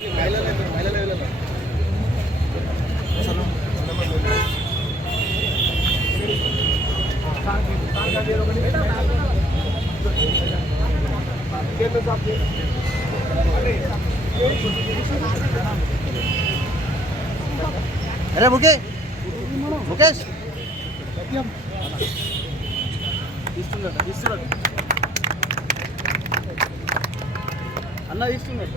अरे मुकेश అన్న ఇస్తున్నారు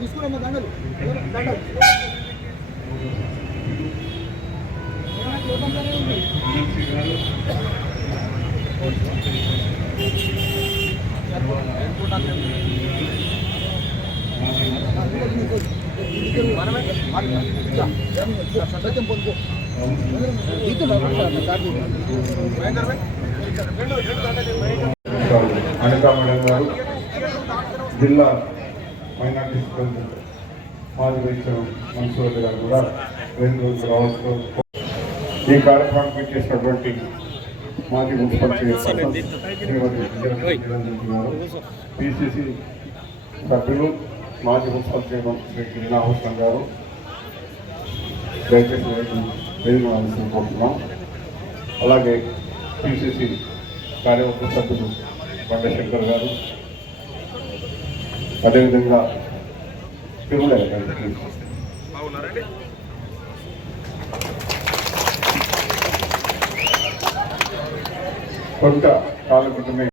తీసుకున్నా దండలు అనితా మేడం గారు జిల్లా మైనార్టీ మాజీ వైద్యం మన్సూర్ గారు కూడా 2 రోజులు రావచ్చు. ఈ కార్యక్రమానికి చేసినటువంటి మాజీ మున్సిపల్ చైర్పర్సన్ శ్రీమతి పిసిసి సభ్యులు మాజీ మున్సిపల్ చైర్మన్ శ్రీ గిరినా హుస్సేన్ గారు దయచేసి వేదికనుకుంటున్నాం. అలాగే పిసిసి కార్యవర్గ సభ్యులు బండశంకర్ గారు, అదేవిధంగా తిరుమల కొంత కాలక్రితమే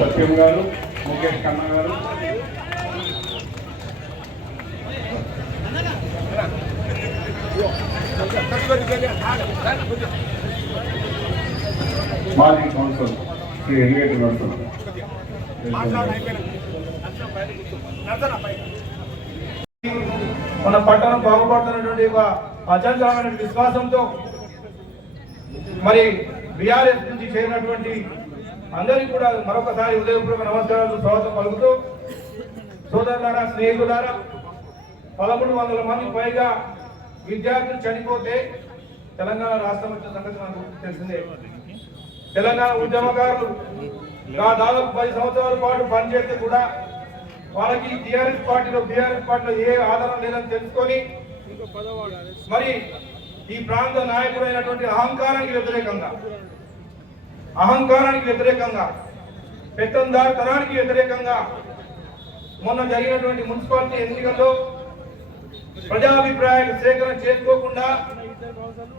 సత్యం గారు, ముఖేష్ కన్నా గారు, మాజీ కౌన్సిల్ శ్రీ ఎలిగేటి నర్సన్, మన పట్టణం బాగుపడుతున్నటువంటి ఒక అచంచలమైన విశ్వాసంతో మరి బీఆర్ఎస్ నుంచి చేరినటువంటి అందరికీ కూడా మరొకసారి ఉదయపూర్వక నమస్కారాలు, స్వాగతం పలుకుతూ, సోదరులారా, స్నేహితులారా, 1300 మంది పైగా విద్యార్థులు చనిపోతే తెలంగాణ రాష్ట్రం వచ్చిన సంగతి నాకు తెలిసిందే. తెలంగాణ ఉద్యమకారులు దాదాపు 10 సంవత్సరాల పాటు పనిచేస్తే కూడా వాళ్ళకి బీఆర్ఎస్ పార్టీలో ఏ ఆధారం లేదని తెలుసుకొని మరి ఈ ప్రాంత నాయకుడైనటువంటి అహంకారానికి వ్యతిరేకంగా పెత్తందారితనానికి వ్యతిరేకంగా మొన్న జరిగినటువంటి మున్సిపాలిటీ ఎన్నికల్లో ప్రజాభిప్రాయాలు సేకరణ చేసుకోకుండా,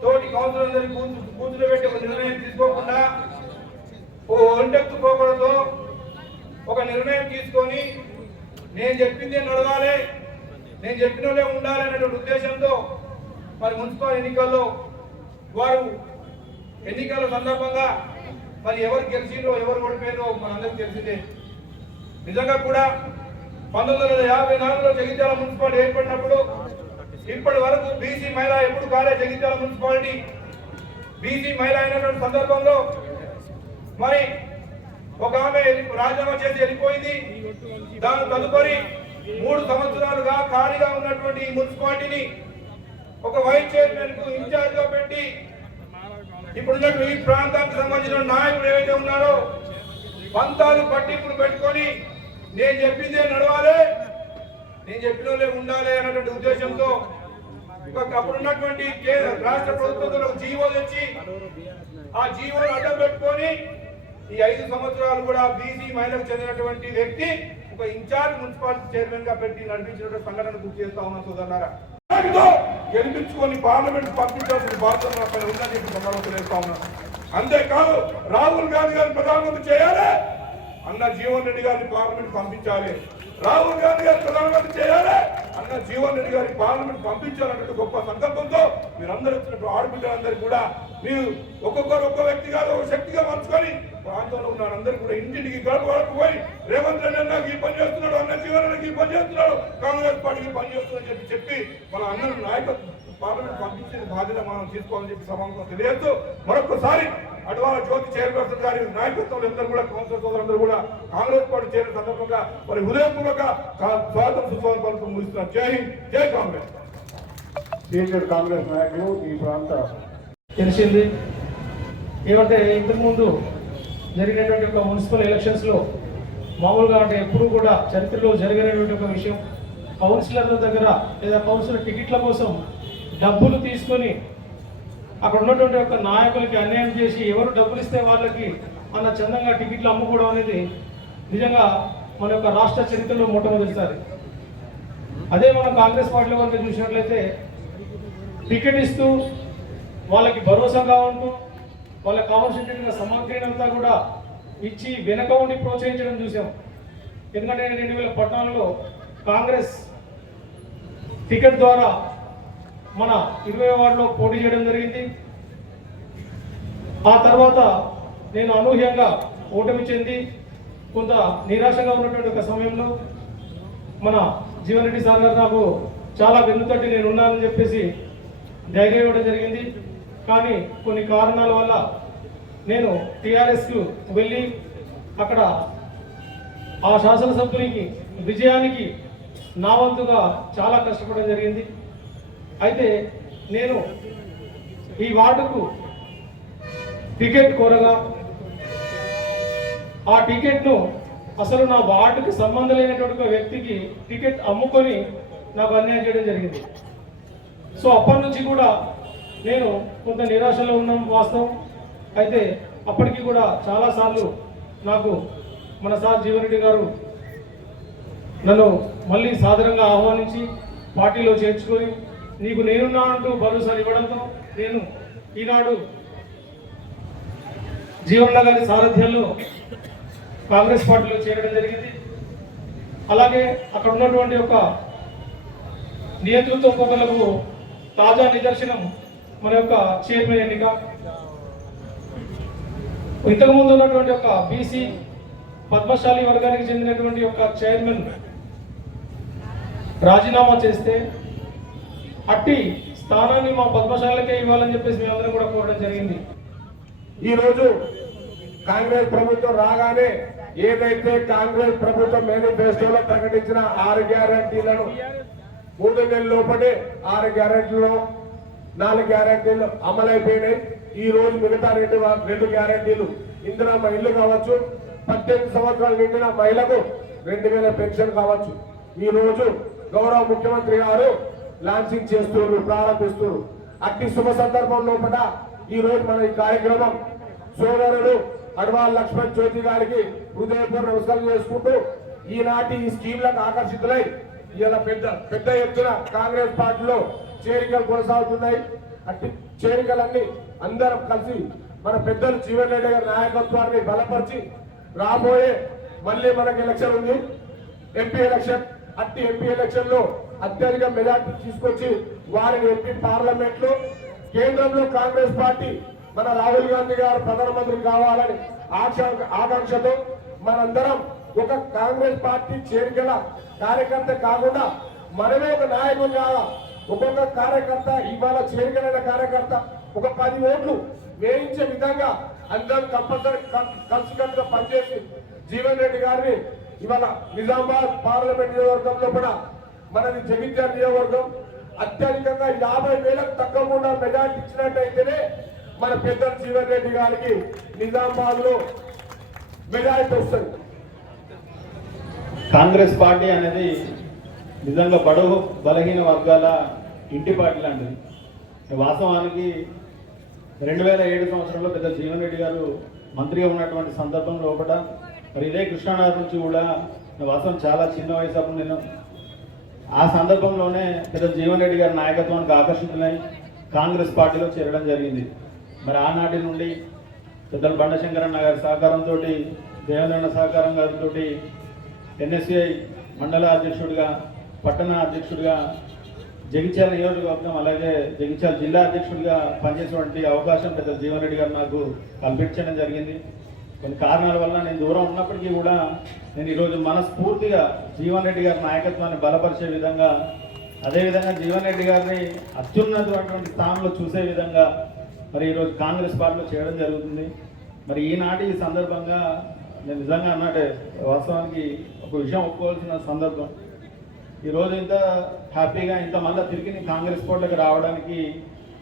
తోటి కౌన్సిలర్లందరినీ కూతురు పెట్టి ఒక నిర్ణయం తీసుకోకుండా, ఒంటెత్తుకోకూడదు ఒక నిర్ణయం తీసుకొని నేను చెప్పిందే నడవాలి, నేను చెప్పినోళ్ళే ఉండాలి అనేటువంటి ఉద్దేశంతో మరి మున్సిపల్ ఎన్నికల్లో వారు ఎన్నికల సందర్భంగా మరి ఎవరు గెలిచిందో ఎవరు ఓడిపోయిందో మనందరికీ తెలిసిందే. నిజంగా కూడా 1954లో జగిత్యాల మున్సిపాలిటీ ఏర్పడినప్పుడు ఇప్పటి వరకు బీసీ మహిళ ఎప్పుడు కాలే. జగిత్యాల మున్సిపాలిటీ బీసీ మహిళ అయినటువంటి సందర్భంలో మరి ఒక ఆమె రాజీనామా చేసి వెళ్ళిపోయింది. దాని తదుపరి 3 సంవత్సరాలుగా ఖాళీగా ఉన్నటువంటి ఈ మున్సిపాలిటీని ఒక వైస్ చైర్మన్ కు ఇన్ఛార్జ్ గా పెట్టి ఇప్పుడున్నట్టు ఈ ప్రాంతానికి సంబంధించిన నాయకులు ఏవైతే ఉన్నారో పంతాలు పట్టింపులు పెట్టుకొని నేను చెప్పిందే నడవాలి, నేను చెప్పినోళ్ళే ఉండాలి అన్నటువంటి ఉద్దేశంతో అప్పుడున్నటువంటి రాష్ట్ర ప్రభుత్వంలో జీవో తెచ్చి ఆ జీవోను అడ్డం పెట్టుకొని ఈ 5 సంవత్సరాలు కూడా బీసీ మహిళకు చెందినటువంటి వ్యక్తి ఒక ఇన్ఛార్జ్ మున్సిపాలిటీ చైర్మన్ గా పెట్టి నడిపించినటువంటి సంఘటన గుర్తు చేస్తా ఉన్నాం సోదరులారా. గెలిపించుకొని పార్లమెంట్ పంపించాల్సిన బాధ్యత నాపై ఉందని చెప్పి సందర్భంగా చేస్తా ఉన్నాను. అంతేకాదు రాహుల్ గాంధీ గారిని ప్రధానమంత్రి చేయాలి, అన్న జీవన్ రెడ్డి గారిని పార్లమెంట్ పంపించాలి. రాహుల్ గాంధీ గారిని ప్రధానమంత్రి చేయాలి, అన్న జీవన్ రెడ్డి గారిని పార్లమెంట్ పంపించాలన్నట్టు గొప్ప సంకల్పంతో మీరందరూ వచ్చినట్టు ఆడబిడ్డలందరూ కూడా మీరు ఒక్కొక్కరు ఒక్క వ్యక్తిగా ఒక శక్తిగా మార్చుకొని ప్రాంతంలో ఉన్న అందరూ కూడా ఇంటింటికి గడప పోయి రేవంత్ రెడ్డి అన్నకి ఈ పని చేస్తున్నాడు, అన్న జీవన్ రెడ్డికి ఈ పని చేస్తున్నాడు, కాంగ్రెస్ పార్టీకి పని చేస్తున్నాడని చెప్పి మన అందరూ నాయకత్వం పార్లమెంట్ పంపించిన బాధ్యత మనం తీసుకోవాలని చెప్పి సమావేశం తెలియజేస్తూ మరొకసారి అడ్వాల జ్యోతి చైర్పర్సన్ గారి నాయకత్వంలో అందరూ కూడా కౌన్సిలర్ సోదరులందరూ కూడా కాంగ్రెస్ పార్టీ చేరిన సందర్భంగా మరి హృదయపూర్వక స్వాగతం సుస్వాగతం పలుకుతూ ముగిస్తున్నారు. జై హింద్, జై కాంగ్రెస్. సీనియర్ కాంగ్రెస్ నాయకులు ఈ ప్రాంత తెలిసింది ఏమంటే ఇంతకుముందు జరిగినటువంటి ఒక మున్సిపల్ ఎలక్షన్స్లో మామూలుగా అంటే ఎప్పుడు కూడా చరిత్రలో జరిగినటువంటి ఒక విషయం, కౌన్సిలర్ల దగ్గర లేదా కౌన్సిలర్ టికెట్ల కోసం డబ్బులు తీసుకొని అక్కడ ఉన్నటువంటి ఒక నాయకులకి అన్యాయం చేసి ఎవరు డబ్బులు ఇస్తే వాళ్ళకి అన్న చందంగా టికెట్లు అమ్ముకోవడం అనేది నిజంగా మన యొక్క రాష్ట్ర చరిత్రలో మొట్టమొదటిసారి. అదే మనం కాంగ్రెస్ పార్టీలో కనుక చూసినట్లయితే టికెట్ ఇస్తూ వాళ్ళకి భరోసాగా ఉంటూ వాళ్ళకి కావాల్సినటువంటి సామాగ్రిని అంతా కూడా ఇచ్చి వెనక ఉండి ప్రోత్సహించడం చూసాం. ఎందుకంటే 2014లో కాంగ్రెస్ టికెట్ ద్వారా మన 20వ వార్డులో పోటీ చేయడం జరిగింది. ఆ తర్వాత నేను అనూహ్యంగా ఓటమి చెంది కొంత నిరాశగా ఉన్నటువంటి ఒక సమయంలో మన జీవన్ రెడ్డి సార్ గారు నాకు చాలా వెన్నుతట్టి నేను ఉన్నానని చెప్పేసి ధైర్యం ఇవ్వడం జరిగింది. కానీ కొన్ని కారణాల వల్ల నేను టీఆర్ఎస్కు వెళ్ళి అక్కడ ఆ శాసనసభ్యునికి విజయానికి నా వంతుగా చాలా కష్టపడడం జరిగింది. అయితే నేను ఈ వార్డుకు టికెట్ కోరగా ఆ టికెట్ను అసలు నా వార్డుకి సంబంధం లేనటువంటి వ్యక్తికి టికెట్ అమ్ముకొని నాకు అన్యాయం చేయడం జరిగింది. సో అప్పటి నుంచి కూడా నేను కొంత నిరాశలో ఉన్నాం వాస్తవం. అయితే అప్పటికి కూడా చాలాసార్లు నాకు మన సార్ జీవన్ రెడ్డి గారు నన్ను మళ్ళీ సాదరంగా ఆహ్వానించి పార్టీలో చేర్చుకొని నీకు నేనున్నానంటూ భరోసా ఇవ్వడంతో నేను ఈనాడు జీవన్ గారి సారథ్యంలో కాంగ్రెస్ పార్టీలో చేరడం జరిగింది. అలాగే అక్కడ ఉన్నటువంటి ఒక నియంతృత్వ పోకలకు తాజా నిదర్శనం మన యొక్క చైర్మన్ ఎన్నిక. ఇంతకుముందు ఉన్నటువంటి ఒక బీసీ పద్మశాలి వర్గానికి చెందినటువంటి ఒక చైర్మన్ రాజీనామా చేస్తే అట్టి స్థానాన్ని మా పద్మశాలకే ఇవ్వాలని చెప్పేసి మేమందరం కూడా కోరడం జరిగింది. ఈరోజు కాంగ్రెస్ ప్రభుత్వం రాగానే ఏదైతే కాంగ్రెస్ ప్రభుత్వం మేనిఫెస్టోలో ప్రకటించిన 6 గ్యారంటీలను 3 నెలల లోపలే 6 గ్యారంటీలో 4 గ్యారంటీలు అమలైపోయినాయి. ఈ రోజు మిగతా 2 గ్యారంటీలు ఇందిరమ్మ ఇల్లు కావచ్చు, 18 సంవత్సరాలు నిండిన మహిళకు 2000 పెన్షన్ కావచ్చు. ఈ రోజు గౌరవ ముఖ్యమంత్రి గారు లాంచింగ్ చేస్తున్నారు, ప్రారంభిస్తున్నారు. అట్టి శుభ సందర్భం లోపల ఈ రోజు మన ఈ కార్యక్రమం సోదరుడు అడ్వాల్ లక్ష్మణ్ జ్యోతి గారికి హృదయపూర్వక నమస్కారం చేసుకుంటూ ఈనాటి ఈ స్కీమ్లకు ఆకర్షితులై ఇలా పెద్ద ఎత్తున కాంగ్రెస్ పార్టీలో చేరికలు కొనసాగుతున్నాయి. అట్టి చేరికలన్నీ అందరం కలిసి మన పెద్దలు జీవన్ రెడ్డి గారి నాయకత్వాన్ని బలపరిచి రాబోయే మళ్ళీ మనకి ఎలక్షన్ ఉంది, ఎంపీ ఎలక్షన్. అట్టి ఎంపీ ఎలక్షన్ లో అత్యధిక మెజార్టీ తీసుకొచ్చి వారిని ఎంపీ పార్లమెంట్ లో కేంద్రంలో కాంగ్రెస్ పార్టీ మన రాహుల్ గాంధీ గారు ప్రధానమంత్రి కావాలని ఆకాంక్షతో మనందరం ఒక కాంగ్రెస్ పార్టీ చేరికల కార్యకర్త కాకుండా మనమే ఒక నాయకులు కాదా. ఒక్కొక్క కార్యకర్త ఇవాళ చేరికలైన కార్యకర్త ఒక 10 ఓట్లు వేయించే విధంగా అందరం కంపల్సరీ కలిసికట్టుగా పనిచేసి జీవన్ రెడ్డి గారిని ఇవాళ నిజామాబాద్ పార్లమెంట్ నియోజకవర్గంలో కూడా మనది జగిత్యాల నియోజకవర్గం అత్యధికంగా 50,000కు తగ్గకుండా మెజార్టీ ఇచ్చినట్టయితేనే మన పెద్దలు జీవన్ రెడ్డి గారికి నిజామాబాద్ లో మెజారిటీ వస్తుంది. కాంగ్రెస్ పార్టీ అనేది నిజంగా బడుగు బలహీన వర్గాల ఇంటి పార్టీ లాంటిది. వాస్తవానికి 2007 సంవత్సరంలో పెద్ద జీవన్ రెడ్డి గారు మంత్రిగా ఉన్నటువంటి సందర్భం లోపల మరి ఇదే కృష్ణానగర్ నుంచి కూడా వాస్తవం చాలా చిన్న వయసు అప్పుడు నేను ఆ సందర్భంలోనే పెద్ద జీవన్ రెడ్డి గారి నాయకత్వానికి ఆకర్షితులై కాంగ్రెస్ పార్టీలో చేరడం జరిగింది. మరి ఆనాటి నుండి పెద్దలు బండశంకరన్న గారి సహకారంతో, దేవేంద్రన్న సహకారం గారితో NSCI మండల అధ్యక్షుడిగా, పట్టణ అధ్యక్షుడిగా, జగిత్యాల నియోజకవర్గం అలాగే జగిత్యాల జిల్లా అధ్యక్షుడిగా పనిచేసేటువంటి అవకాశం పెద్ద జీవన్ రెడ్డి గారు నాకు కల్పించడం జరిగింది. కొన్ని కారణాల వల్ల నేను దూరం ఉన్నప్పటికీ కూడా నేను ఈరోజు మనస్ఫూర్తిగా జీవన్ రెడ్డి గారి నాయకత్వాన్ని బలపరిచే విధంగా, అదేవిధంగా జీవన్ రెడ్డి గారిని అత్యున్నతమైనటువంటి స్థానంలో చూసే విధంగా మరి ఈరోజు కాంగ్రెస్ పార్టీలో చేయడం జరుగుతుంది. మరి ఈనాటి ఈ సందర్భంగా నేను నిజంగా అన్నట్టే వాస్తవానికి ఒక విషయం ఒప్పుకోవాల్సిన సందర్భం. ఈరోజు ఇంత హ్యాపీగా ఇంతమంది తిరిగి కాంగ్రెస్ పార్టీలోకి రావడానికి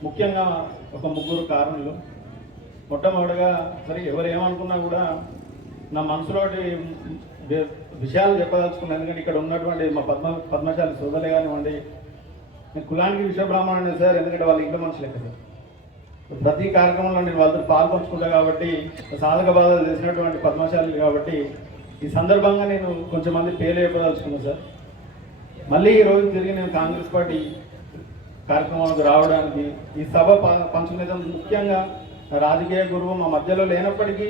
ముఖ్యంగా ఒక 3 కారణాలు. మొట్టమొదటిగా సరే ఎవరు ఏమనుకున్నా కూడా నా మనసులో విషయాలు చెప్పదలుచుకున్నాను. ఎందుకంటే ఇక్కడ ఉన్నటువంటి మా పద్మశాలి సోదరులే కానివ్వండి, నేను కులానికి విశ్వబ్రాహ్మణుడే సార్, ఎందుకంటే వాళ్ళ ఇంట్లో మనుషులు ఎక్కడ ప్రతి కార్యక్రమంలో నేను వాళ్ళతో పాల్పంచుకుంటా కాబట్టి సాధక బాధలు చేసినటువంటి పద్మశాలి కాబట్టి ఈ సందర్భంగా నేను కొంచెం మంది పేర్లు చెప్పదలుచుకున్నాను సార్. మళ్ళీ ఈరోజు తిరిగి నేను కాంగ్రెస్ పార్టీ కార్యక్రమాలకు రావడానికి ఈ సభ పంచుకునేది ముఖ్యంగా రాజకీయ గురువు మా మధ్యలో లేనప్పటికీ,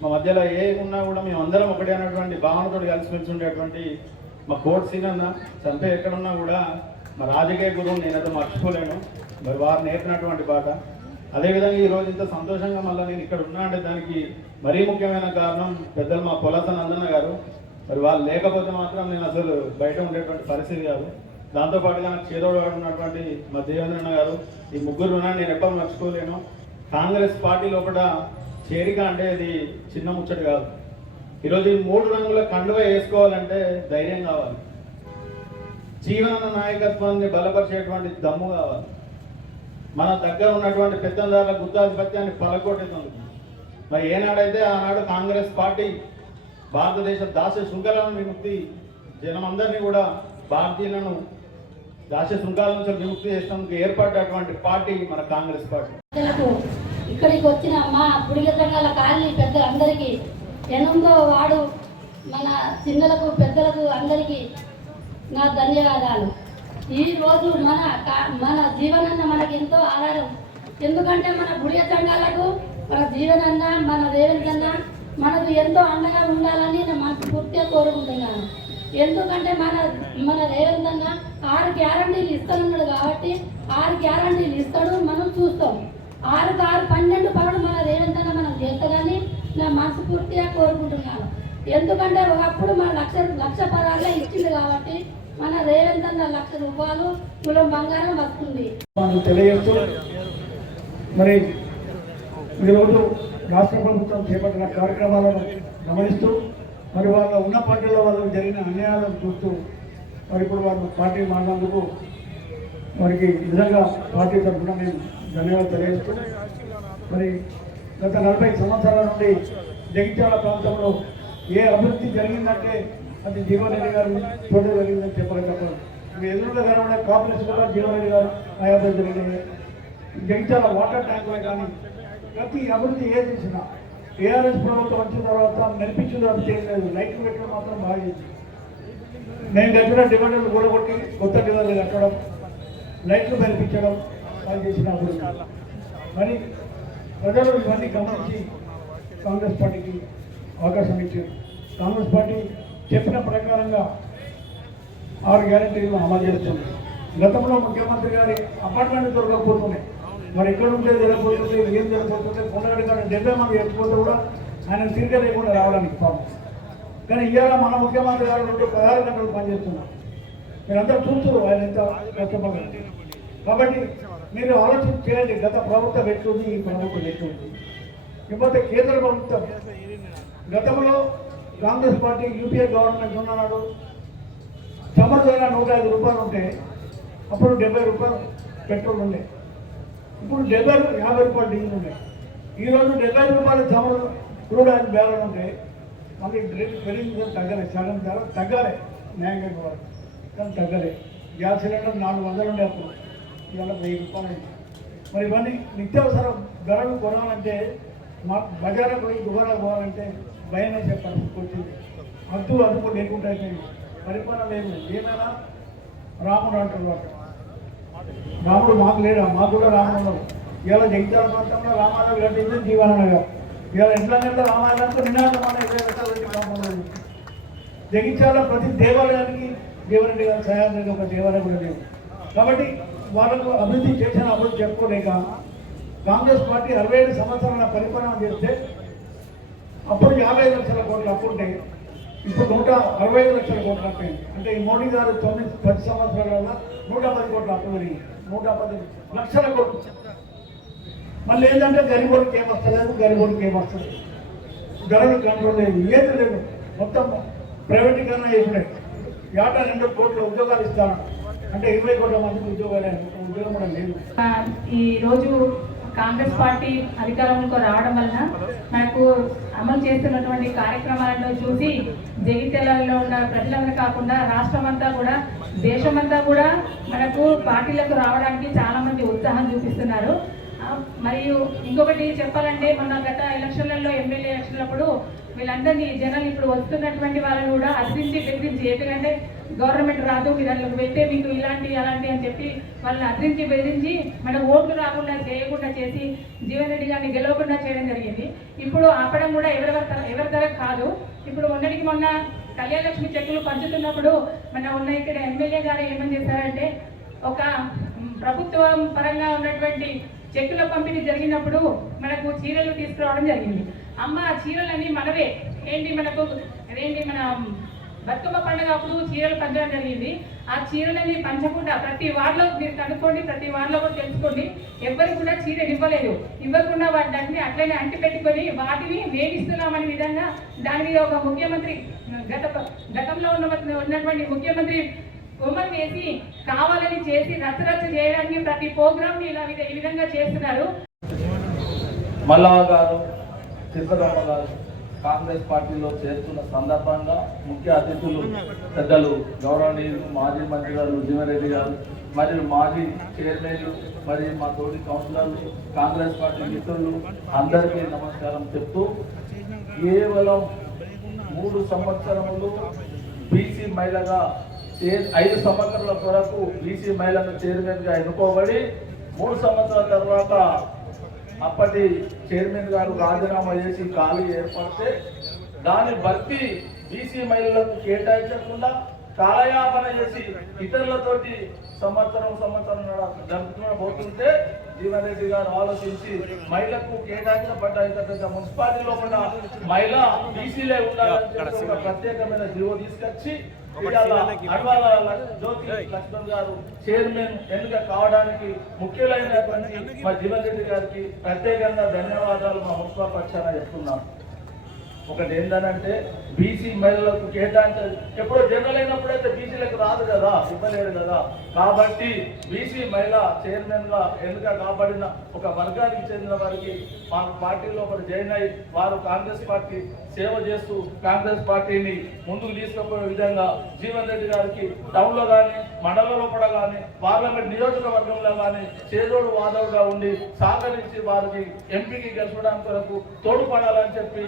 మా మధ్యలో ఏ ఉన్నా కూడా మేము అందరం ఒకటే అనేటువంటి భావనతో కలిసిమెలిసి ఉండేటువంటి మా కోర్టు సీనన్న చంపే ఎక్కడున్నా కూడా మా రాజకీయ గురువు నేనైతే మర్చిపోలేను. మరి వారు నేర్పినటువంటి బాట. అదేవిధంగా ఈరోజు ఇంత సంతోషంగా మళ్ళీ నేను ఇక్కడ ఉన్నా అంటే దానికి మరీ ముఖ్యమైన కారణం పెద్దలు మా పొలస నందన్న గారు. మరి వాళ్ళు లేకపోతే మాత్రం నేను అసలు బయట ఉండేటువంటి పరిస్థితి కాదు. దాంతోపాటుగా నాకు చేదోడు ఉన్నటువంటి మా దేవేంద్రన్న గారు, ఈ 3 ఉన్నాను నేను ఎప్పుడు మర్చిపోలేను. కాంగ్రెస్ పార్టీ లోపల చేరిక అంటే ఇది చిన్న ముచ్చట కాదు. ఈరోజు ఈ 3 రంగుల కండువ వేసుకోవాలంటే ధైర్యం కావాలి, జీవన నాయకత్వాన్ని బలపరిచేటువంటి దమ్ము కావాలి, మన దగ్గర ఉన్నటువంటి పెత్తందారుల గుత్తాధిపత్యాన్ని పలకొట్టేందుకు. మరి ఏనాడైతే ఆనాడు కాంగ్రెస్ పార్టీ భారతదేశ దాస్య శృంఖలను విముక్తి, జనమందరినీ కూడా భారతీయులను దాస్య శృంఖాల నుంచి విముక్తి చేసినందుకు ఏర్పడ్డటువంటి పార్టీ మన కాంగ్రెస్ పార్టీ. ఇక్కడికి వచ్చిన మా బుడిగ సంఘాల కాలనీ పెద్దలందరికీ, 8వ వార్డు మన చిన్నలకు పెద్దలకు అందరికీ నా ధన్యవాదాలు. ఈరోజు మన జీవనన్న మనకి ఎంతో ఆధారం. ఎందుకంటే మన బుడిగ సంఘాలకు మన జీవనన్న, మన రేవంతన్న మనకు ఎంతో అండగా ఉండాలని నేను మనస్ఫూర్తిగా కోరుకుంటున్నాను. ఎందుకంటే మన రేవంతన్న 6 గ్యారంటీలు ఇస్తానన్నాడు కాబట్టి 6 గ్యారంటీలు ఇస్తాడు, మనం చూస్తాం. 6కు 6 12 పనులు మన రేవంతన్న మనం చేస్తాడని నా మనస్ఫూర్తిగా కోరుకుంటున్నాను. ఎందుకంటే ఒకప్పుడు మన లక్ష పదాలే ఇచ్చింది కాబట్టి మన రేవంతన్న 1,00,000 రూపాయలు తులం బంగారం వస్తుంది. తెలియజేస్తూ మరి ఈరోజు రాష్ట్ర ప్రభుత్వం చేపట్టిన కార్యక్రమాలను గమనిస్తూ మరి వాళ్ళ ఉన్న పార్టీలో వాళ్ళకి జరిగిన అన్యాయాలను చూస్తూ మరి ఇప్పుడు వాళ్ళు పార్టీ మారినందుకు వారికి నిజంగా పార్టీ తరఫున నేను ధన్యవాదాలు తెలియజేస్తూ, మరి గత 40 సంవత్సరాల నుండి జగిత్యాల ప్రాంతంలో ఏ అభివృద్ధి జరిగిందంటే అది జీవన్ రెడ్డి గారు తోట జరిగిందని చెప్పాలి. మీ ఎదురుగా కనబడే కాంప్లెక్స్ కూడా జీవన్ రెడ్డి గారు హయాంలో జరిగినాయి. జగిత్యాల వాటర్ ట్యాంకులే కానీ ప్రతి అభివృద్ధి ఏ చేసినా టీఆర్ఎస్ ప్రభుత్వం వచ్చిన తర్వాత నడిపించింది అది చేయలేదు. లైట్లు పెట్టడం మాత్రం బాగా చేసింది. నేను కట్టిన డివైడర్లు కూడగొట్టి కొత్త డివైడర్లు కట్టడం, లైట్లు మెరిపించడం వాళ్ళు చేసిన అభివృద్ధి. మరి ప్రజలు ఇవన్నీ గమనించి కాంగ్రెస్ పార్టీకి అవకాశం ఇచ్చారు. కాంగ్రెస్ పార్టీ చెప్పిన ప్రకారంగా 6 గ్యారెంటీలను అమలు చేస్తుంది. గతంలో ముఖ్యమంత్రి గారి అపార్ట్మెంట్ దొరకకపోతున్నాయి, మరి ఎక్కడ ఉంటే జరగబోతుంది, ఏం జరగబోతుంది, కొండగడ్డ కానీ 70 మంది ఎత్తుకుంటే కూడా ఆయన తిరిగి లేకుండా రావడానికి పాపం. కానీ ఇవాళ మన ముఖ్యమంత్రి గారు 16 గంటలు పనిచేస్తున్నారు. మీరందరూ చూస్తారు ఆయన ఎంత కష్టపడారు. కాబట్టి మీరు ఆలోచన చేయండి, గత ప్రభుత్వం ఎట్లుంది, ఈ ప్రభుత్వం ఎట్లుంది. ఇకపోతే కేంద్ర ప్రభుత్వం గతంలో కాంగ్రెస్ పార్టీ యూపీఏ గవర్నమెంట్ ఉన్నాడు, చమురు ధర 105 రూపాయలు ఉంటే అప్పుడు 70 రూపాయలు పెట్రోల్ ఉండే, ఇప్పుడు 50 రూపాయలు డీజిల్ ఉన్నాయి. ఈరోజు 70 రూపాయలు చమురు క్రూడ్ ఆయిల్ బ్యాలెన్స్ ఉంటే మళ్ళీ రేటు పెరిగింది, తగ్గలేదు. సగం ధర తగ్గాలి న్యాయంగా కూడా, కానీ తగ్గలే. గ్యాస్ సిలిండర్ 400 ఉండే అప్పుడు, ఇవాళ 1000 రూపాయలు అయింది. మరి ఇవన్నీ నిత్యావసర ధరలు కొనాలంటే మా బజార్కి పోయి దుకాణాలకు పోవాలంటే భయం వేసే పరిస్థితి వచ్చింది. అదుపు లేకుండా పరిపాలన లేదు. ఏమైనా రాముడు అంటారు వాడు. రాముడు మాకు లేడా? మాకు కూడా రాముడు ఉన్నాడు. ఇవాళ జగిత్యాల ప్రాంతంలో రామారావు కట్టింది జీవనగా. ఇవాళ ఇంట్లో రామాయణంతో నినాదమైన 20 లక్షలు పెట్టి కాంపౌండ్. జగిత్యాల ప్రతి దేవాలయానికి దేవరెడ్డి గారు తయారు ఒక దేవాలయం కూడా లేదు. కాబట్టి వాళ్ళకు అభివృద్ధి చేసిన అభివృద్ధి చెప్పుకోలేక కాంగ్రెస్ పార్టీ 65 సంవత్సరాల పరిపాలన చేస్తే అప్పుడు 55 లక్షల కోట్లు అప్పుంటే ఇప్పుడు 165 లక్షల కోట్లు అప్పయింది. అంటే ఈ మోడీ గారు 10 సంవత్సరాల 110 కోట్ల అప్పు పెరిగింది. 110 లక్షల కోట్లు. మళ్ళీ ఏంటంటే గరీబోడికి ఏమొస్తలేదు, గరీబోడికి ఏమొస్తుంది, ధరలు కంట్రోల్ లేదు, ఏది లేదు. మొత్తం ప్రైవేటీకరణ చేసినాయి. ఏటా 2 కోట్ల ఉద్యోగాలు ఇస్తాను అంటే 20 కోట్ల మందికి ఉద్యోగాలు ఉద్యోగం కూడా లేదు. ఈరోజు కాంగ్రెస్ పార్టీ అధికారంలోకి రావడం వలన మనకు అమలు చేస్తున్నటువంటి కార్యక్రమాలను చూసి జగిత్యాలలో ఉన్న ప్రజలందరూ కాకుండా రాష్ట్రం అంతా కూడా దేశమంతా కూడా మనకు పార్టీలకు రావడానికి చాలా మంది ఉత్సాహం చూపిస్తున్నారు. మరియు ఇంకొకటి చెప్పాలంటే మొన్న గత ఎలక్షన్లలో ఎమ్మెల్యే ఎలక్షన్లప్పుడు వీళ్ళందరినీ జనాలు ఇప్పుడు వస్తున్నటువంటి వాళ్ళని కూడా అదిరించి బెదిరించి ఎందుకంటే గవర్నమెంట్ రాదు మీరు అందులోకి వెళ్తే మీకు ఇలాంటి అలాంటి అని చెప్పి వాళ్ళని అదిరించి బెదిరించి మన ఓట్లు రాకుండా చేయకుండా చేసి జీవన్ రెడ్డి గారిని గెలవకుండా చేయడం జరిగింది. ఇప్పుడు ఆపడం కూడా ఎవరి తర కాదు. ఇప్పుడు మొన్న కళ్యాణలక్ష్మి చెక్కులు పంచుతున్నప్పుడు ఉన్న ఇక్కడ ఎమ్మెల్యే గారు ఏమని చేశారంటే ఒక ప్రభుత్వం పరంగా ఉన్నటువంటి చెక్కుల పంపిణీ జరిగినప్పుడు మనకు చీరలు తీసుకురావడం జరిగింది. అమ్మ చీరలన్నీ మనవే మన బతుకమ్మ పండుగ అప్పుడు చీరలు పంచడం జరిగింది. ఆ చీరలన్నీ పంచకుండా ప్రతి వార్డులో మీరు కనుక్కోండి, ప్రతి వార్డులో కూడా తెలుసుకోండి, ఎవరికి కూడా చీరలు ఇవ్వకుండా వాటిని అట్లనే అంటి పెట్టుకొని వాటిని వేధిస్తున్నామనే విధంగా దాని మీద ఒక ముఖ్యమంత్రి గతంలో ఉన్నటువంటి ముఖ్యమంత్రి ఉమ్మడి వేసి కావాలని చేసి రచ్చరచ్చ చేయడానికి ప్రతి ప్రోగ్రామ్ ఈ విధంగా చేస్తున్నారు. మల్లవ గారు, తిరుపతమ్మ గారు కాంగ్రెస్ పార్టీలో చేరుతున్న సందర్భంగా ముఖ్య అతిథులు పెద్దలు గౌరవనీయులు మాజీ మంత్రి గారు జీవన్రెడ్డి గారు మరియు మాజీ చైర్మన్లు మరియు మా తోటి కౌన్సిలర్లు కాంగ్రెస్ పార్టీ మిత్రులు అందరికీ నమస్కారం చెప్తూ కేవలం 3 సంవత్సరములు బీసీ మహిళగా 5 సంవత్సరాల వరకు బీసీ మహిళను చైర్మన్గా ఎన్నుకోబడి 3 సంవత్సరాల తర్వాత అప్పటి చైర్మన్ గారు రాజీనామా చేసి ఖాళీ ఏర్పడితే దాని భర్తీ బీసీ మహిళలకు కేటాయించకుండా కాలయాపన చేసి ఇతరులతోటి సంవత్సరం జరుపుకోబోతుంటే జీవన్ రెడ్డి గారు ఆలోచించి మహిళకు కేటాయించబడ్డ ఇంత పెద్ద మున్సిపాలిటీలో ఉన్న మహిళ బీసీలే ఉండాలని ఒక ప్రత్యేకమైన జీవో తీసుకొచ్చి జ్యోతి లక్ష్మణ్ గారు చైర్మన్ ఎన్నిక కావడానికి ముఖ్యులైనటువంటి మా జీవన్ రెడ్డి గారికి ప్రత్యేకంగా ధన్యవాదాలు మా మున్సిపల్ పక్షాన చెప్తున్నాం. ఒకటి ఏంటంటే బీసీ మహిళలకు కేటాయించాలి. ఎప్పుడో జనరల్ అయినప్పుడైతే బీసీలకు రాదు కదా, ఇవ్వలేడు కదా. కాబట్టి బీసీ మహిళ చైర్మన్ గా ఎన్నిక కాబడిన ఒక వర్గానికి చెందిన వారికి మా పార్టీలో ఒకరు జాయిన్ అయ్యి వారు కాంగ్రెస్ పార్టీ సేవ చేస్తూ కాంగ్రెస్ పార్టీని ముందుకు తీసుకుపోయే విధంగా జీవన్ రెడ్డి గారికి టౌన్ లో కానీ మండలంలో కూడా కానీ పార్లమెంట్ నియోజకవర్గంలో కానీ చేదోడు వాదవుడుగా ఉండి సహకరించి వారికి ఎంపీకి గెలవడానికి వరకు తోడ్పడాలని చెప్పి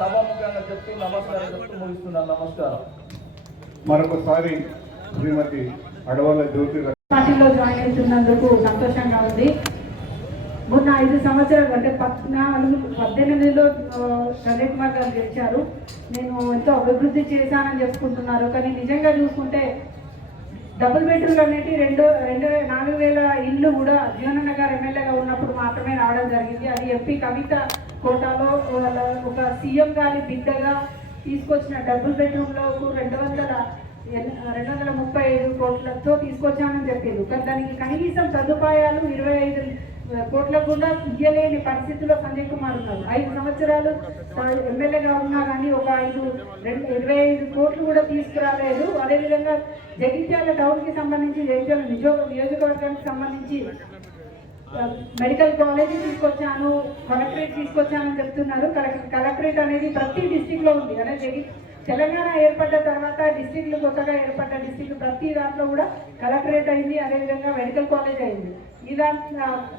సభాముఖంగా చెప్తూ నమస్కారం చెప్తూ ముగిస్తున్నాను. నమస్కారం. మరొకసారి శ్రీమతి అడవల జ్యోతి పార్టీలో జాయిన్ అవుతున్నందుకు సంతోషంగా ఉంది. మొన్న 5 సంవత్సరాలు అంటే 18లో సంజయ్ కుమార్ గారు గెలిచారు. నేను ఎంతో అభివృద్ధి చేశానని చెప్పుకుంటున్నారు. కానీ నిజంగా చూసుకుంటే డబుల్ బెడ్రూమ్ అనేవి 4,000 ఇళ్ళు కూడా జీవనన్న గారు ఎమ్మెల్యేగా ఉన్నప్పుడు మాత్రమే రావడం జరిగింది. అది ఎంపీ కవిత కోటాలో ఒక సీఎం గారి బిడ్డగా తీసుకొచ్చిన డబుల్ బెడ్రూమ్లో 235 కోట్లతో తీసుకొచ్చానని చెప్పారు. కానీ దానికి కనీసం సదుపాయాలు 25 కోట్లకు కూడా ఇయ్యలేని పరిస్థితిలో సంజయ్ కుమార్ ఉన్నారు. 5 సంవత్సరాలు ఎమ్మెల్యేగా ఉన్నా కానీ ఒక 25 కోట్లు కూడా తీసుకురాలేదు. అదేవిధంగా జగిత్యాల టౌన్కి సంబంధించి జగిత్యాల నియోజకవర్గానికి సంబంధించి మెడికల్ కాలేజ్ తీసుకొచ్చాను, కలెక్టరేట్ తీసుకొచ్చానని చెప్తున్నారు. కలెక్టరేట్ అనేది ప్రతి డిస్టిక్లో ఉంది. అనేది తెలంగాణ ఏర్పడ్డ తర్వాత డిస్టిక్లు కొత్తగా ఏర్పడ్డ డిస్టిక్ ప్రతి దాంట్లో కూడా కలెక్టరేట్ అయింది. అదేవిధంగా మెడికల్ కాలేజ్ అయింది. ఇలా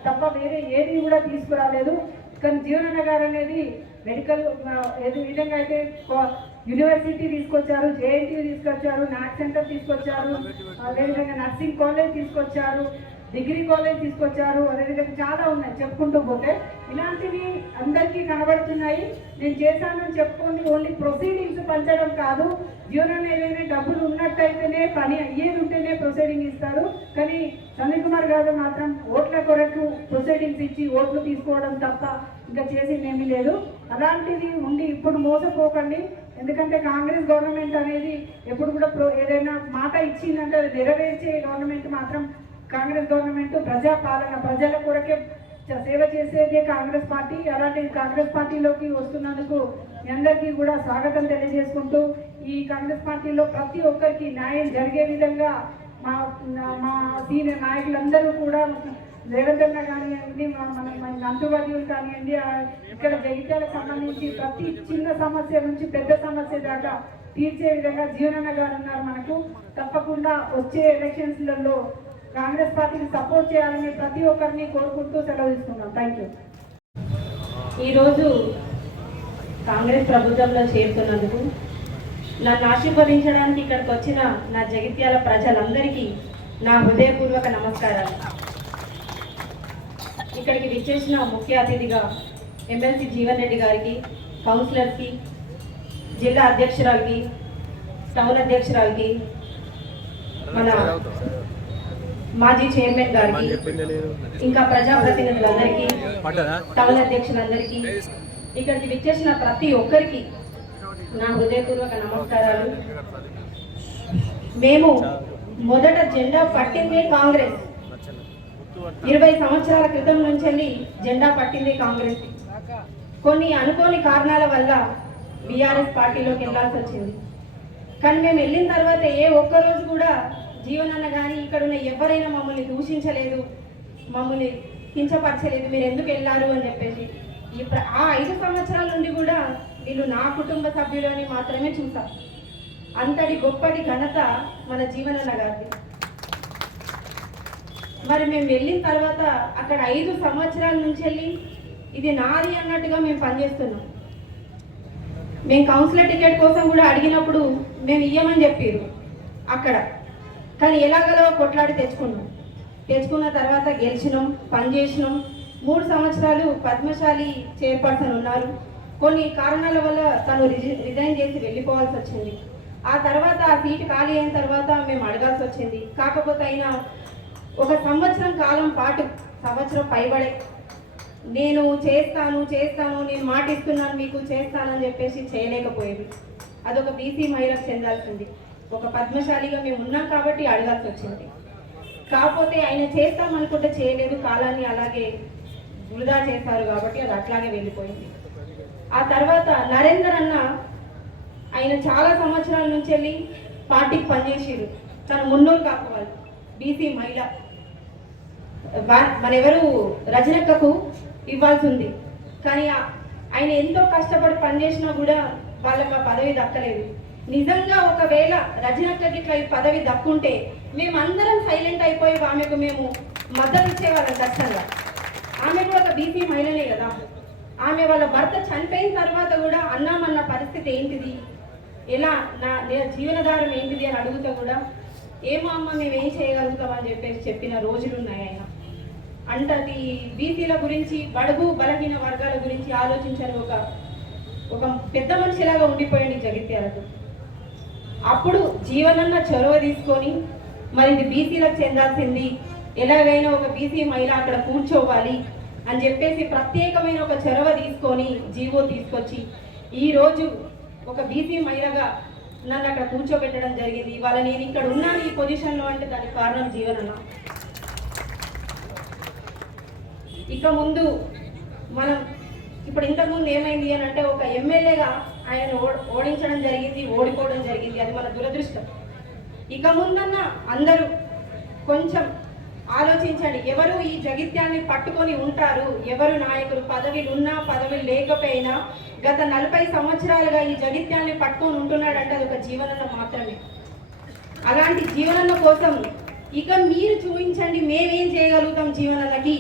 తప్ప వేరే ఏది కూడా తీసుకురాలేదు. కానీ జీవనన్న గారు అనేది మెడికల్ ఏది విధంగా అయితే యూనివర్సిటీ తీసుకొచ్చారు, జేఎన్టీ తీసుకొచ్చారు, నాక్ సెంటర్ తీసుకొచ్చారు, అదేవిధంగా నర్సింగ్ కాలేజ్ తీసుకొచ్చారు, డిగ్రీ కాలేజ్ తీసుకొచ్చారు, అదేవిధంగా చాలా ఉన్నాయి చెప్పుకుంటూ పోతే. ఇలాంటివి అందరికీ కనబడుతున్నాయి. నేను చేశానని చెప్పుకోండి ఓన్లీ ప్రొసీడింగ్స్ పంచడం కాదు. జీవనాన్ని ఏదైనా డబ్బులు ఉన్నట్టయితేనే పని అయ్యేది ఉంటేనే ప్రొసీడింగ్ ఇస్తారు. కానీ సందీప్ కుమార్ గారు మాత్రం ఓట్ల కొరకు ప్రొసీడింగ్స్ ఇచ్చి ఓట్లు తీసుకోవడం తప్ప ఇంకా చేసింది ఏమీ లేదు. అలాంటిది ఉండి ఇప్పుడు మోసపోకండి. ఎందుకంటే కాంగ్రెస్ గవర్నమెంట్ అనేది ఎప్పుడు కూడా ఏదైనా మాట ఇచ్చిందంటే అది నెరవేర్చే గవర్నమెంట్ మాత్రం కాంగ్రెస్ గవర్నమెంట్. ప్రజాపాలన ప్రజల కొరకే సేవ చేసేదే కాంగ్రెస్ పార్టీ. అలాంటి కాంగ్రెస్ పార్టీలోకి వస్తున్నందుకు మీ అందరికీ కూడా స్వాగతం తెలియజేసుకుంటూ, ఈ కాంగ్రెస్ పార్టీలో ప్రతి ఒక్కరికి న్యాయం జరిగే విధంగా మా సీనియర్ నాయకులందరూ కూడా రేవంత్ అన్న కానివ్వండి, మన మంత్రివర్యులు కానివ్వండి, ఇక్కడ జగిత్యాలకు సంబంధించి ప్రతి చిన్న సమస్య నుంచి పెద్ద సమస్య దాకా తీర్చే విధంగా జీవనన్న గారు ఉన్నారు మనకు. తప్పకుండా వచ్చే ఎలక్షన్స్లలో కాంగ్రెస్ పార్టీని సపోర్ట్ చేయాలని ప్రతి ఒక్కరిని కోరుకుంటూ సెలవు తీసుకున్నాం. Thank you. ఈరోజు కాంగ్రెస్ ప్రభుత్వంలో చేరుతున్నందుకు నన్ను ఆశీర్వదించడానికి ఇక్కడికి వచ్చిన నా జగిత్యాల ప్రజలందరికీ నా హృదయపూర్వక నమస్కారాలు. ఇక్కడికి విచ్చేసిన ముఖ్య అతిథిగా ఎమ్మెల్సీ జీవన్ రెడ్డి గారికి, కౌన్సిలర్స్కి, జిల్లా అధ్యక్షురాలకి, టౌన్ అధ్యక్షురాలకి, మన మాజీ చైర్మన్ గారికి, ఇంకా ప్రజాప్రతినిధులందరికీ, టౌన్ అధ్యక్షులందరికీ, ఇక్కడికి విచ్చేసిన ప్రతి ఒక్కరికి నా హృదయపూర్వక నమస్కారాలు. మేము మొదట జెండా పట్టిందే కాంగ్రెస్. 20 సంవత్సరాల క్రితం నుంచి జెండా పట్టిందే కాంగ్రెస్. కొన్ని అనుకోని కారణాల వల్ల బీఆర్ఎస్ పార్టీలోకి వెళ్ళాల్సి వచ్చింది. కానీ మేము వెళ్ళిన తర్వాత ఏ ఒక్కరోజు కూడా జీవనన్న కానీ ఇక్కడ ఉన్న ఎవరైనా మమ్మల్ని దూషించలేదు, మమ్మల్ని కించపరచలేదు, మీరు ఎందుకు వెళ్ళారు అని చెప్పేసి. ఆ 5 సంవత్సరాల నుండి కూడా వీళ్ళు నా కుటుంబ సభ్యులు అని మాత్రమే చూసాం. అంతటి గొప్పటి ఘనత మన జీవనన్న గారిది. మరి మేము వెళ్ళిన తర్వాత అక్కడ 5 సంవత్సరాల నుంచి వెళ్ళి ఇది నాది అన్నట్టుగా మేము పనిచేస్తున్నాం. మేము కౌన్సిలర్ టికెట్ కోసం కూడా అడిగినప్పుడు మేము ఇయ్యమని చెప్పారు అక్కడ. కానీ ఎలాగలో కొట్లాడి తెచ్చుకున్న తర్వాత గెలిచినాం, పనిచేసినాం. 3 సంవత్సరాలు పద్మశాలి చైర్పర్సన్ ఉన్నారు. కొన్ని కారణాల వల్ల తను రిజైన్ చేసి వెళ్ళిపోవాల్సి వచ్చింది. ఆ తర్వాత ఆ సీటు ఖాళీ అయిన తర్వాత మేము అడగాల్సి వచ్చింది. కాకపోతే అయినా 1 సంవత్సరం కాలం పాటు, సంవత్సరం పైబడే నేను చేస్తాను నేను మాట ఇస్తున్నాను మీకు చేస్తానని చెప్పేసి చేయలేకపోయేది. అదొక బీసీ మహిళకు చెందాల్సింది. ఒక పద్మశాలిగా మేము ఉన్నాం కాబట్టి అడగాల్సి వచ్చింది. కాకపోతే ఆయన చేస్తామనుకుంటే చేయలేదు, కాలాన్ని అలాగే వృధా చేశారు కాబట్టి అది అట్లాగే వెళ్ళిపోయింది. ఆ తర్వాత నరేందర్ అన్న ఆయన చాలా సంవత్సరాల నుంచి వెళ్ళి పార్టీకి పనిచేసారు. తను మున్నూరు కాకపోవాలి బీసీ మహిళ. మనెవరు రజనక్కకు ఇవ్వాల్సి ఉంది. కానీ ఆయన ఎంతో కష్టపడి పనిచేసినా కూడా వాళ్ళకి ఆ పదవి దక్కలేదు. నిజంగా ఒకవేళ రజనక్కకి ఇట్లా ఈ పదవి దక్కుంటే మేమందరం సైలెంట్ అయిపోయి ఆమెకు మేము మద్దతు ఇచ్చేవాళ్ళం ఖచ్చితంగా. ఆమె కూడా ఒక బీసీ మహిళనే కదా. ఆమె వాళ్ళ భర్త చనిపోయిన తర్వాత కూడా అన్నామన్న పరిస్థితి ఏంటిది, ఎలా నా జీవనాధారం ఏంటిది అని అడుగుతా కూడా ఏమో అమ్మ మేమేం చేయగలుగుతామని చెప్పేసి చెప్పిన రోజులు ఉన్నాయి. ఆయన అంటది బీసీల గురించి, బడుగు బలహీన వర్గాల గురించి ఆలోచించని ఒక పెద్ద మనిషిలాగా ఉండిపోయింది జగిత్యాలకు. అప్పుడు జీవనన్న చొరవ తీసుకొని మరి ఇది బీసీలకు చెందాల్సింది, ఎలాగైనా ఒక బీసీ మహిళ అక్కడ కూర్చోవాలి అని చెప్పేసి ప్రత్యేకమైన ఒక చొరవ తీసుకొని జీవో తీసుకొచ్చి ఈరోజు ఒక బీసీ మహిళగా నన్ను అక్కడ కూర్చోబెట్టడం జరిగింది. ఇవాళ నేను ఇక్కడ ఉన్నాను ఈ పొజిషన్లో అంటే దానికి కారణం జీవనన్న. ఇక ముందు మనం ఇప్పుడు ఇంతకుముందు ఏమైంది అని అంటే ఒక ఎమ్మెల్యేగా ఆయన ఓడించడం జరిగింది, ఓడిపోవడం జరిగింది. అది మన దురదృష్టం. ఇక ముందన్న అందరూ కొంచెం ఆలోచించండి. ఎవరు ఈ జగిత్యాన్ని పట్టుకొని ఉంటారు, ఎవరు నాయకులు, పదవిలు ఉన్నా పదవిలు లేకపోయినా గత 40 సంవత్సరాలుగా ఈ జగిత్యాన్ని పట్టుకొని ఉంటున్నాడంటే అది ఒక జీవనన్న మాత్రమే. అలాంటి జీవనన్న కోసం ఇక మీరు చూపించండి మేమేం చేయగలుగుతాం జీవనన్నకి,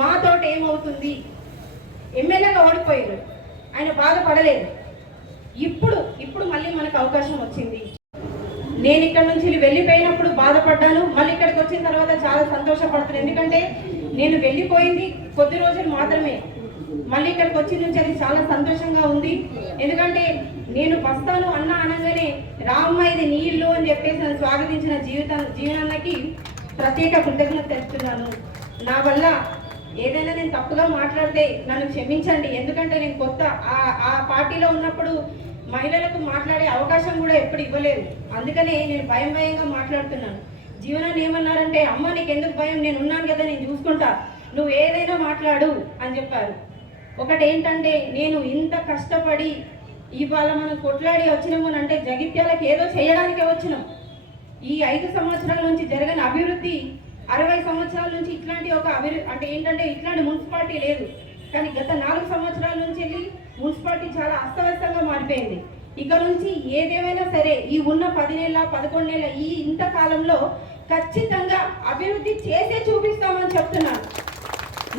మాతోటి ఏమవుతుంది. ఎమ్మెల్యేగా ఓడిపోయారు, ఆయన బాధపడలేదు. ఇప్పుడు మళ్ళీ మనకు అవకాశం వచ్చింది. నేను ఇక్కడ నుంచి వెళ్ళిపోయినప్పుడు బాధపడ్డాను, మళ్ళీ ఇక్కడికి వచ్చిన తర్వాత చాలా సంతోషపడుతున్నాను. ఎందుకంటే నేను వెళ్ళిపోయింది కొద్ది రోజులు మాత్రమే, మళ్ళీ ఇక్కడికి వచ్చిన నుంచి అది చాలా సంతోషంగా ఉంది. ఎందుకంటే నేను వస్తాను అన్న అనగానే రామ్మ ఇది నీ ఇల్లు అని చెప్పేసి నన్ను స్వాగతించిన జీవనన్నకి ప్రత్యేక కృతజ్ఞత తెలుపుతున్నాను. నా వల్ల ఏదైనా నేను తప్పుగా మాట్లాడితే నన్ను క్షమించండి. ఎందుకంటే నేను కొత్త ఆ పార్టీలో ఉన్నప్పుడు మహిళలకు మాట్లాడే అవకాశం కూడా ఎప్పుడు ఇవ్వలేదు. అందుకనే నేను భయంగా మాట్లాడుతున్నాను. జీవనాన్ని ఏమన్నారంటే, అమ్మ నీకు ఎందుకు భయం, నేను ఉన్నాను కదా, నేను చూసుకుంటా, నువ్వు ఏదైనా మాట్లాడు అని చెప్పారు. ఒకటి ఏంటంటే, నేను ఇంత కష్టపడి ఇవాళ మనం కొట్లాడి వచ్చినాము అంటే జగిత్యాలకు ఏదో చేయడానికే వచ్చినాం. ఈ 5 సంవత్సరాల నుంచి జరగని అభివృద్ధి, 60 సంవత్సరాల నుంచి ఇట్లాంటి ఒక అభివృద్ధి అంటే ఏంటంటే ఇట్లాంటి మున్సిపాలిటీ లేదు. కానీ గత 4 సంవత్సరాల నుంచి వెళ్ళి మున్సిపాలిటీ చాలా అస్తవ్యస్తంగా మారిపోయింది. ఇక నుంచి ఏదేమైనా సరే ఈ ఉన్న 10 నెలల 11 నెలల ఈ ఇంత కాలంలో ఖచ్చితంగా అభివృద్ధి చేసే చూపిస్తామని చెప్తున్నాను.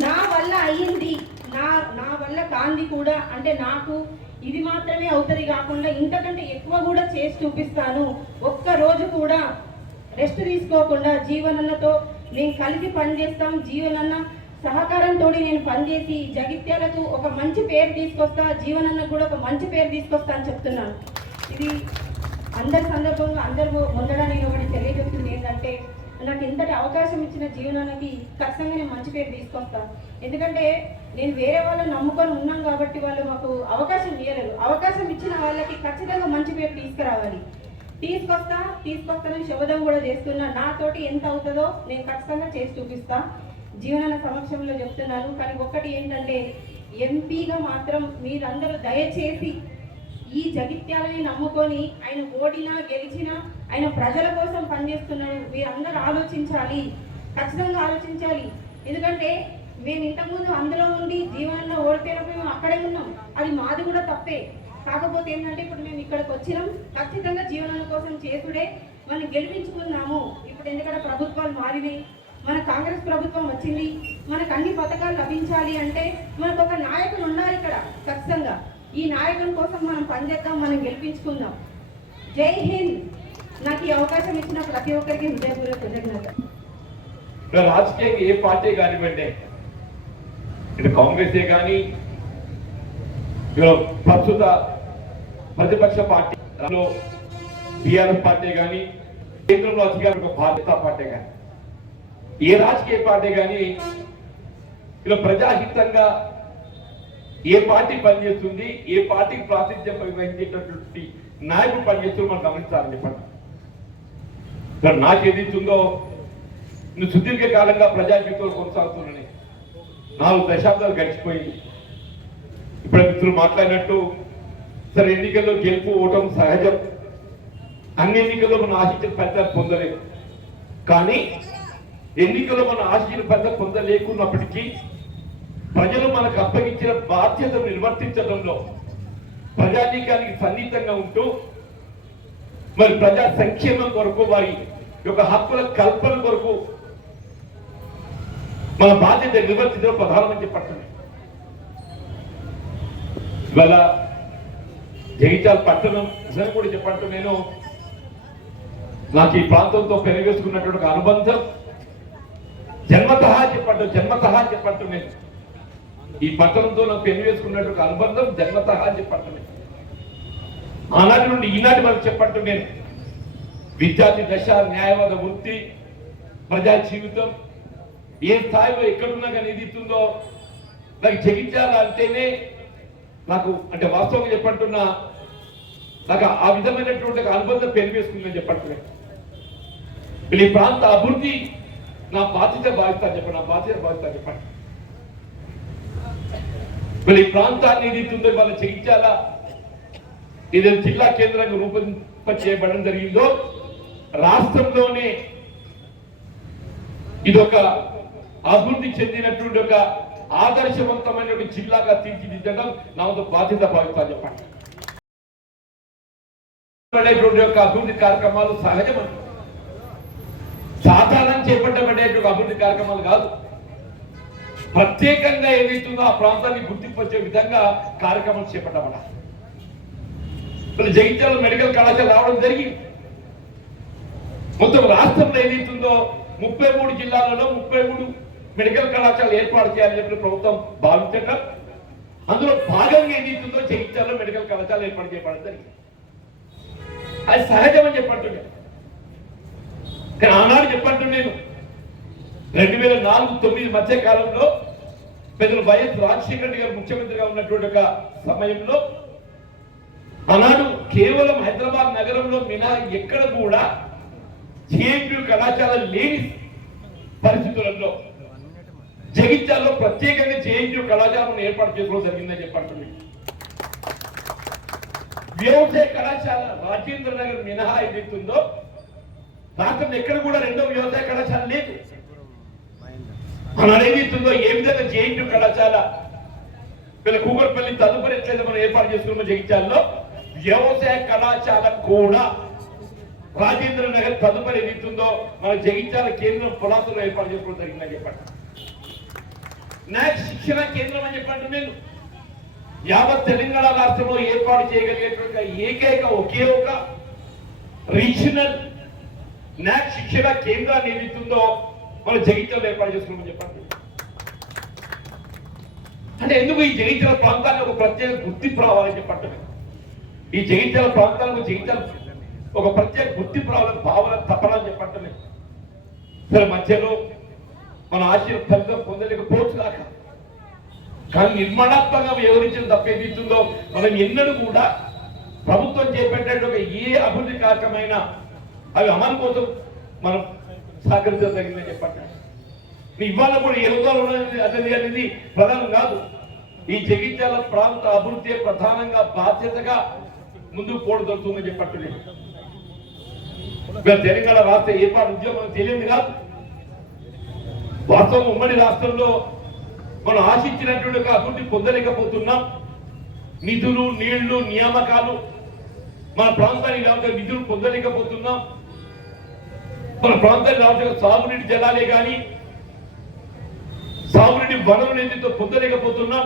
నా వల్ల అయ్యింది, నా వల్ల కాంది కూడా, అంటే నాకు ఇది మాత్రమే అవుతుంది కాకుండా ఇంతకంటే ఎక్కువ కూడా చేసి చూపిస్తాను. ఒక్క రోజు కూడా రెస్ట్ తీసుకోకుండా జీవనన్నతో నేను కలిసి పనిచేస్తాం. జీవనన్న సహకారంతో నేను పనిచేసి జగిత్యాలకు ఒక మంచి పేరు తీసుకొస్తా, జీవనన్న కూడా ఒక మంచి పేరు తీసుకొస్తా అని చెప్తున్నాను. ఇది అందరి సందర్భంగా అందరూ ముందర నేను ఒకటి తెలియజేస్తుంది ఏంటంటే, నాకు ఇంతటి అవకాశం ఇచ్చిన జీవనానికి ఖచ్చితంగా నేను మంచి పేరు తీసుకొస్తాను. ఎందుకంటే నేను వేరే వాళ్ళని నమ్ముకొని ఉన్నాం కాబట్టి వాళ్ళు మాకు అవకాశం ఇవ్వలేదు. అవకాశం ఇచ్చిన వాళ్ళకి ఖచ్చితంగా మంచి పేరు తీసుకురావాలి. తీసుకొస్తానని శోధం కూడా చేస్తున్నా. నాతోటి ఎంత అవుతుందో నేను ఖచ్చితంగా చేసి చూపిస్తా. జీవనాల సమక్షంలో చెప్తున్నాను. కానీ ఒక్కటి ఏంటంటే, ఎంపీగా మాత్రం మీరందరూ దయచేసి ఈ జగిత్యాలని నమ్ముకొని ఆయన ఓడినా గెలిచినా ఆయన ప్రజల కోసం పనిచేస్తున్నాడు. మీరందరూ ఆలోచించాలి, ఖచ్చితంగా ఆలోచించాలి. ఎందుకంటే మేము ఇంతకుముందు అందులో ఉండి జీవనంలో ఓడిపోయినప్పుడు మేము అక్కడే ఉన్నాం, అది మాది కూడా తప్పే. కాకపోతే ఏంటంటే ఇప్పుడు మేము ఇక్కడికి వచ్చినాం, ఖచ్చితంగా జీవనం కోసం చేసుడే మనం గెలిపించుకున్నాము. ఇప్పుడు ఎందుకంటే ప్రభుత్వాలు మారినాయి, మన కాంగ్రెస్ ప్రభుత్వం వచ్చింది, మనకు అన్ని పథకాలు లభించాలి అంటే మనకు ఒక నాయకుడు ఉండాలి ఇక్కడ. ఖచ్చితంగా ఈ నాయకుని కోసం మనం పనిచేద్దాం, మనం గెలిపించుకుందాం. జై హింద్. నాకు ఈ అవకాశం ఇచ్చిన ప్రతి ఒక్కరికి హృదయపూర్వక కృతజ్ఞత. రాజకీయంగా ఏ పార్టీ కానివ్వండి, ఇటు కాంగ్రెసే కానీ ప్రస్తుత ప్రతిపక్ష పార్టీలో బీఆర్ఎస్ పార్టీ కానీ, కేంద్రంలో అధికారులకు భారతీయ పార్టీ కానీ, ఏ రాజకీయ పార్టీ కానీ ఇలా ప్రజాహితంగా ఏ పార్టీ పనిచేస్తుంది, ఏ పార్టీకి ప్రాతినిధ్యం వహించేటటువంటి నాయకుడు పనిచేస్తూ మనం గమనించాలని చెప్పండి. నాకు ఏదైతుందో నువ్వు సుదీర్ఘ కాలంగా ప్రజా జీవితంలో కొనసాగుతున్నాయి. 4 దశాబ్దాలు గడిచిపోయింది. ఇప్పుడు మిత్రులు మాట్లాడినట్టు సరే ఎన్నికల్లో గెలుపు ఓటం సహజం. అన్ని ఎన్నికల్లో మనం ఆశించిన ఫలితాలు పొందలేము. కానీ ఎన్నికల్లో మనం ఆశించిన ఫలితాలు పొందలేకున్నప్పటికీ ప్రజలు మనకు అప్పగించిన బాధ్యతను నిర్వర్తించడంలో ప్రజానీకానికి సన్నిహితంగా ఉంటూ మరి ప్రజా సంక్షేమం కొరకు, వారి యొక్క హక్కుల కల్పన కొరకు మన బాధ్యత నిర్వర్తించడం ప్రధానమని చెప్పండి. ఇవాళ జగిత్యాల పట్టణం నిజంగా కూడా చెప్పంటూ నేను నాకు ఈ ప్రాంతంతో పెరిగేసుకున్నటువంటి అనుబంధం జన్మతహా చెప్పంటూ నేను ఈ పట్టణంతో నాకు పెరిగేసుకున్నటువంటి అనుబంధం జన్మతహా చెప్పంటూ నేను ఆనాటి నుండి ఈనాటి వరకు చెప్పంటూ నేను విద్యార్థి దశ, న్యాయవాద వృత్తి, ప్రజా జీవితం ఏ స్థాయిలో ఎక్కడున్నా కానీ ఏది ఇస్తుందో నాకు జగిత్యాల అంటేనే నాకు అంటే వాస్తవంగా చెప్పంటున్నా నాకు ఆ విధమైనటువంటి అనుబంధం పెరిగేసుకుందని చెప్పంటున్నాను. ఈ ప్రాంత అభివృద్ధి నా బాధ్యత భావిస్తాను చెప్పండి, నా బాధ్యత భావిస్తాను చెప్పండి. ఈ ప్రాంతాన్ని ఏది ఇస్తుందో వాళ్ళ జగిత్యాల ఏదైనా జిల్లా కేంద్రంగా రూపొందింప చేయబడడం జరిగిందో రాష్ట్రంలోనే ఇదొక అభివృద్ధి చెందినటువంటి ఒక ఆదర్శవంతమైన జిల్లాగా తీర్చిదిద్దడం నా బాధ్యత భావిస్తా చెప్పండి. యొక్క అభివృద్ధి కార్యక్రమాలు సహజం. సాధారణ చేపట్టబడేటువంటి అభివృద్ధి కార్యక్రమాలు కాదు, ప్రత్యేకంగా ఏదైతుందో ఆ ప్రాంతాన్ని గుర్తింపొచ్చే విధంగా కార్యక్రమాలు చేపట్టబడాలి. జగిత్యాల మెడికల్ కళాశాల రావడం జరిగింది. మొత్తం రాష్ట్రంలో ఏదైతుందో 33 జిల్లాలలో 33 మెడికల్ కళాశాలలు ఏర్పాటు చేయాలని చెప్పి ప్రభుత్వం భావించటం, అందులో భాగంగా ఏదైతుందో జగిత్యాలలో మెడికల్ కళాశాల ఏర్పాటు చేయబడడం జరిగింది. అది సహజమని చెప్పంటున్నాను. కానీ ఆనాడు చెప్పంటున్నాను 2004-9 మధ్య కాలంలో పెద్దలు వైఎస్ రాజశేఖర రెడ్డి గారు ముఖ్యమంత్రిగా ఉన్నటువంటి ఒక సమయంలో ఆనాడు కేవలం హైదరాబాద్ నగరంలో మినహా ఎక్కడ కూడా జేఎన్టీయూ కళాశాల లేని పరిస్థితులలో జగిత్యాలలో ప్రత్యేకంగా జేఎన్టీయూ కళాశాలను ఏర్పాటు చేసుకోవడం జరిగిందని చెప్పండి. వ్యవసాయ కళాశాల రాజేంద్ర నగర్ మినహా ఏదైతుందో రాష్ట్రం ఎక్కడ కూడా రెండో వ్యవసాయ కళాశాల లేదు. ఆనాడు ఏదైతుందో ఏ విధంగా జేఎన్టీయూ కళాశాల వీళ్ళ కూకట్పల్లి తదుపరి ఎట్లయితే మనం ఏర్పాటు చేసుకున్నామో జగిత్యాలలో వ్యవసాయ కళాశాల కూడా రాజేంద్ర నగర్ తదుపరి ఏదైతుందో మన జగిత్యాల కేంద్రం పులాసలో ఏర్పాటు చేసుకోవడం జరిగిందని చెప్పండి. నాక్ శిక్షణ కేంద్రం అని చెప్పండి. నేను యావత్ తెలంగాణ రాష్ట్రంలో ఏర్పాటు చేయగలిగేటువంటి ఏకైక ఒకే ఒక రీజనల్ నాక్ శిక్షణ కేంద్రాన్ని ఏదైతుందో మన జగిత్యాలలో ఏర్పాటు చేసుకోమని చెప్పండి. అంటే ఎందుకు ఈ జగిత్యాల ప్రాంతానికి ఒక ప్రత్యేక గుర్తింపు రావాలని చెప్పండి. ఈ జగిత్యాల ప్రాంతాలకు జగిత్యాల ఒక ప్రత్యేక గుర్తింపు రావాలని భావన తప్పలని చెప్పండి. సరే మధ్యలో మన ఆశీర్వాద ఫలితం పొందలేకపోవచ్చు దాకా, కానీ నిర్మాణాత్మకంగా వివరించిన తప్పేదిస్తుందో మనం ఎన్నడూ కూడా ప్రభుత్వం చేపట్టేటువంటి ఏ అభివృద్ధి కార్యక్రమైనా అవి అమలు కోసం మనం సహకరించడం జరిగిందని చెప్పండి. ఇవాళ కూడా ఏ హోదాలో అనేది ప్రధానం కాదు. ఈ జగిత్యాల ప్రాంత అభివృద్ధి ప్రధానంగా బాధ్యతగా ముందుకు పోవడం జరుగుతుందని చెప్పట్టు. తెలంగాణ రాష్ట్ర ఏర్పాటు ఉద్యమం తెలియదు కాదు. వాస్తవం ఉమ్మడి రాష్ట్రంలో మనం ఆశించినటువంటి అభివృద్ధి పొందలేకపోతున్నాం. నిధులు, నీళ్లు, నియామకాలు మన ప్రాంతానికి రావాల్సిన నిధులు పొందలేకపోతున్నాం. మన ప్రాంతానికి రావాల్సిన సాగునీటి జలాలే కానీ సాగునీటి వనరులు ఏదైతే పొందలేకపోతున్నాం.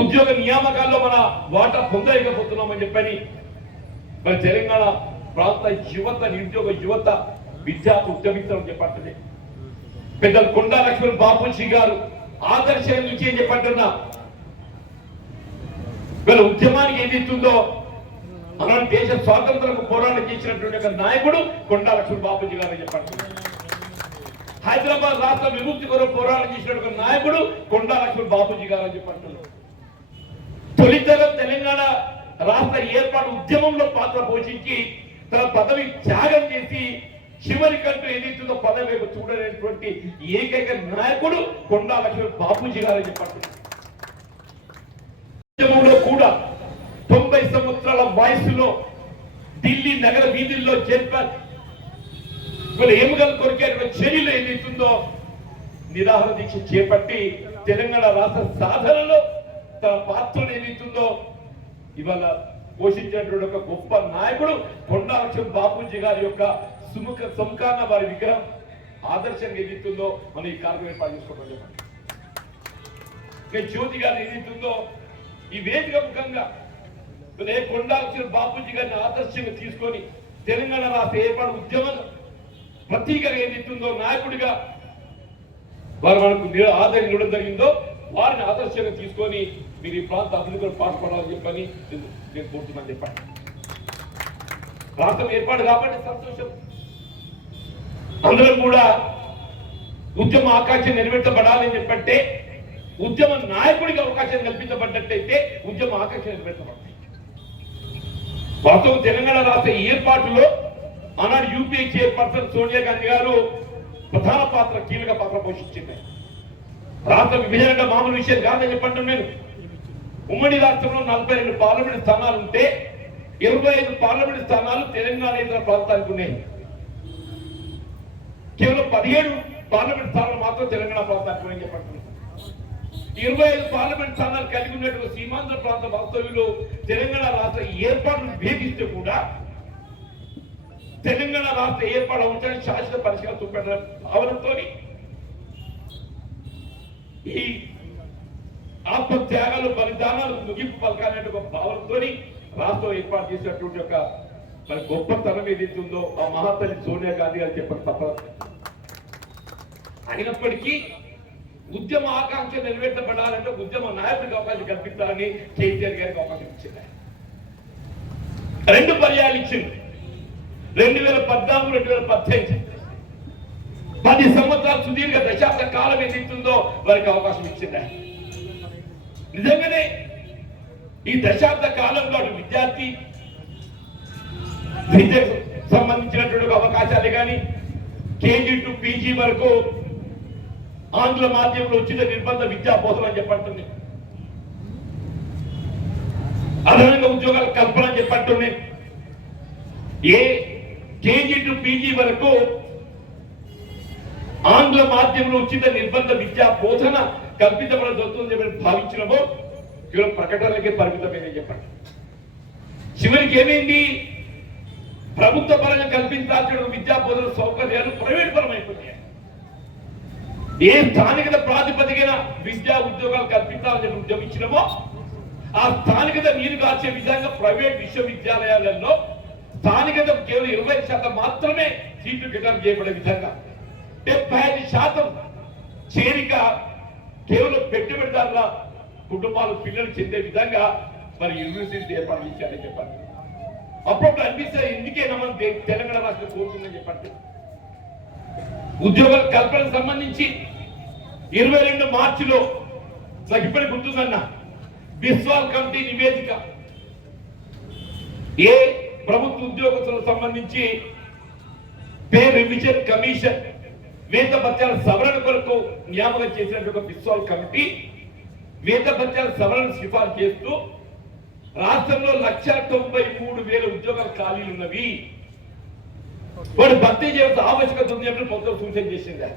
ఉద్యోగ నియామకాల్లో మన వాటా పొందలేకపోతున్నాం అని చెప్పని మన తెలంగాణ ప్రాంత యువత, నిరుద్యోగ యువత, విద్యార్థి ఉద్యమిస్తామని చెప్పండి. పెద్దలు కొండా లక్ష్మణ్ బాపూజీ గారు ఆదర్శం నుంచి అని చెప్పంటున్నా. వీళ్ళ ఉద్యమానికి ఏదైతుందో మన దేశ స్వాతంత్రకు పోరాటం చేసినటువంటి ఒక నాయకుడు కొండా లక్ష్మణ్ బాపూజీ గారు అని చెప్పండి. హైదరాబాద్ రాష్ట్ర విముక్తి కొరకు పోరాటం చేసినటువంటి నాయకుడు కొండా లక్ష్మణ్ బాపూజీ గారు అని చెప్పంటున్నారు. తొలితరం తెలంగాణ రాష్ట్ర ఏర్పాటు ఉద్యమంలో పాత్ర పోషించి తన పదవి త్యాగం చేసి చివరికంటూ ఏదైతుందో పదవి చూడలేనటువంటి ఏకైక నాయకుడు కొండా లక్ష్మణ్ బాపూజీ గారు అని చెప్పంటున్నారు. ఉద్యమంలో కూడా 90 సంవత్సరాల వయసులో ఢిల్లీ నగర వీధుల్లో ఎముకలు కొరికేటువంటి చర్యలు ఏదైతుందో నిరాహార దీక్ష చేపట్టి తెలంగాణ రాష్ట్ర సాధనలో తన పాత్రను ఏదైతుందో ఇవాళ పోషించినటువంటి ఒక గొప్ప నాయకుడు కొండా లక్ష్మణ్ బాపూజీ గారి యొక్క సుముఖాన వారి విగ్రహం ఆదర్శంగా ఏదైతుందో మనం ఈ కార్యక్రమం ఏర్పాటు చేసుకోవడం చెప్పండి. జ్యోతి గారు ఏదైతుందో ఈ వేదిక ముఖంగా కొండా లక్ష్మణ్ బాపూజీ గారిని ఆదర్శంగా తీసుకొని తెలంగాణ రాష్ట్ర ఏర్పాటు ఉద్యమం ప్రతీకగా ఏదైతుందో నాయకుడిగా వారు మనకు ఆదరణ ఇవ్వడం జరిగిందో వారిని ఆదర్శంగా తీసుకొని మీరు ఈ ప్రాంత అభివృద్ధిలో పాటుపడాలని చెప్పని నేను కోరుతున్నాను చెప్పండి. రాష్ట్రం ఏర్పాటు కాబట్టి సంతోషం. అందరం కూడా ఉద్యమ ఆకాంక్ష నెరవేర్చబడాలని చెప్పంటే ఉద్యమ నాయకుడికి అవకాశం కల్పించబడ్డట్టయితే ఉద్యమ ఆకాంక్ష నెరవేర్చబడతాయి. వాస్తవం తెలంగాణ రాష్ట్ర ఏర్పాటులో ఆనాడు యూపీఏ చైర్పర్సన్ సోనియా గాంధీ గారు ప్రధాన పాత్ర, కీలక పాత్ర పోషించింది. రాష్ట్ర విభజన మామూలు విషయం కాదని చెప్పండి. నేను ఉమ్మడి రాష్ట్రంలో 42 పార్లమెంట్ స్థానాలు ఉంటే 25 పార్లమెంట్ స్థానాలు తెలంగాణ ఇతర ప్రాంతానికి ఉన్నాయి. కేవలం 17 పార్లమెంట్ స్థానాలు మాత్రం తెలంగాణ ప్రాంతానికి ఉన్నాయని చెప్పండి. 25 పార్లమెంట్ స్థానాలు కలిగి ఉన్నటువంటి సీమాంధ్ర ప్రాంత వాస్తవ్యులు తెలంగాణ రాష్ట్ర ఏర్పాటును భేదిస్తే కూడా తెలంగాణ రాష్ట్ర ఏర్పాటు అవుతాయని శాశ్వత పరిష్కారం చూపెట్టిన భావనతో ఈ ఆత్మత్యాగాలు బలిదానాలు ముగింపు పలకాలనే ఒక భావనతో రాష్ట్రం ఏర్పాటు చేసినటువంటి ఒక మరి గొప్పతనం ఏదైతే ఉందో ఆ మహాతల్లి సోనియా గాంధీ గారు చెప్పక తప్పదు. అయినప్పటికీ ఉద్యమ ఆకాంక్ష నెరవేర్చబడాలంటే ఉద్యమ నాయకుడికి అవకాశం కల్పించాలని కేసీఆర్ గారికి అవకాశం ఇచ్చింది. 2 పర్యాలు ఇచ్చింది. 2014, 2018 10 సంవత్సరాల సుదీర్ఘ దశాబ్ద కాలం ఏదైతుందో వారికి అవకాశం ఇచ్చింది. నిజంగానే ఈ దశాబ్ద కాలంలో విద్యార్థి విద్యకు సంబంధించినటువంటి అవకాశాలే కానీ కేజీ టు పీజీ వరకు ఆంగ్ల మాధ్యమంలో ఉచిత నిర్బంధ విద్యా బోధన అని చెప్పంటుంది. అదనంగా ఉద్యోగాల కల్పన అని చెప్పంటుంది. ఏ కేజీ టు పీజీ వరకు ఆంగ్ల మాధ్యమంలో ఉచిత నిర్బంధ విద్యా బోధన కల్పించబడుతుందని చెప్పి భావించినమో కేవలం ప్రకటనలకే పరిమితమైందని చెప్పండి. చివరికి ఏమైంది? ప్రభుత్వ పరంగా కల్పించాల్సిన విద్యా బోధన సౌకర్యాలు ప్రైవేట్ పరం అయిపోయాయి. ఏ స్థానికత ప్రాతిపదికన విద్యా ఉద్యోగాలు కల్పించాలని ఉద్యమించినమో ఆ స్థానికత నీరు కాల్చే విధంగా ప్రైవేట్ విశ్వవిద్యాలయాలలో స్థానికత కేవలం 20% మాత్రమే సీట్లు కేటాయింపు చేయబడే విధంగా 75% చేరిక కేవలం పెట్టుబడిదారుల కుటుంబాలు పిల్లలు చెందే విధంగా మరి యూనివర్సిటీ ఏర్పాటు చేశారని చెప్పారు. అప్పుడు అనిపిస్తే ఎందుకేనా మనం తెలంగాణ రాష్ట్రం కోరుతుందని చెప్పండి. ఉద్యోగాల కల్పనకు సంబంధించి 22 మార్చిలో నాకు ఇప్పటికి గుర్తుందన్న బిస్వాల్ కమిటీ నివేదిక ఏ ప్రభుత్వ ఉద్యోగస్తులకు సంబంధించి పే రివిజన్ కమిషన్ వేత భత్యాల సవరణ కొరకు నియామకం చేసినటువంటి బిస్వాల్ కమిటీ వేత భత్యాల సవరణ సిఫార్సు చేస్తూ రాష్ట్రంలో 193,000 ఉద్యోగాలు ఖాళీలు ఉన్నవి, వాడు భర్తీ చేయాల్సిన ఆవశ్యకత ఉంది అని ప్రభుత్వం సూచన చేసింది.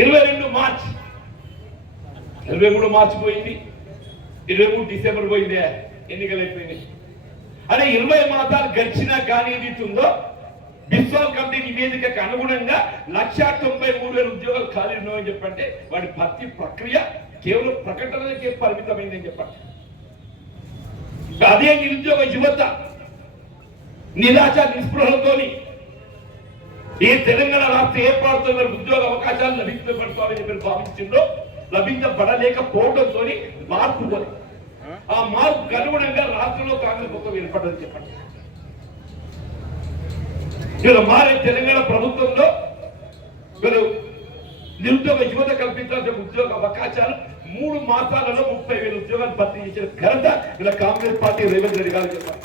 22 మార్చి 23 మార్చి పోయింది, 23 డిసెంబర్ పోయిందే, ఎన్నికలు అయిపోయింది. అదే 20 మాసాలు గడిచినా కానీ ఏదైతుందో బిస్వాల్ కమిటీ నివేదికకు అనుగుణంగా 193,000 ఉద్యోగాలు ఖాళీ ఉన్నాయని చెప్పంటే వాడి భర్తీ ప్రక్రియ కేవలం ప్రకటనలకే పరిమితమైందని చెప్పండి. అదే నిరుద్యోగ యువత నిరాశ నిస్పృహలతోని ఈ తెలంగాణ రాష్ట్ర ఏర్పాటుతో ఉద్యోగ అవకాశాలు లభించబడుకోవాలని చెప్పి భావించిందో లభించబడలేకపోవడంతో మార్పు కొని ఆ మార్పుకు అనుగుణంగా రాష్ట్రంలో కాంగ్రెస్ ప్రభుత్వం ఏర్పడదని చెప్పండి. ఇలా మారే తెలంగాణ ప్రభుత్వంలో నిరుద్యోగ యువత కల్పించాల్సిన ఉద్యోగ అవకాశాలు 3 మాసాలలో 30,000 ఉద్యోగాలు భర్తీ చేసిన ఘనత ఇలా కాంగ్రెస్ పార్టీ రేవంత్ రెడ్డి గారు చెప్పారు.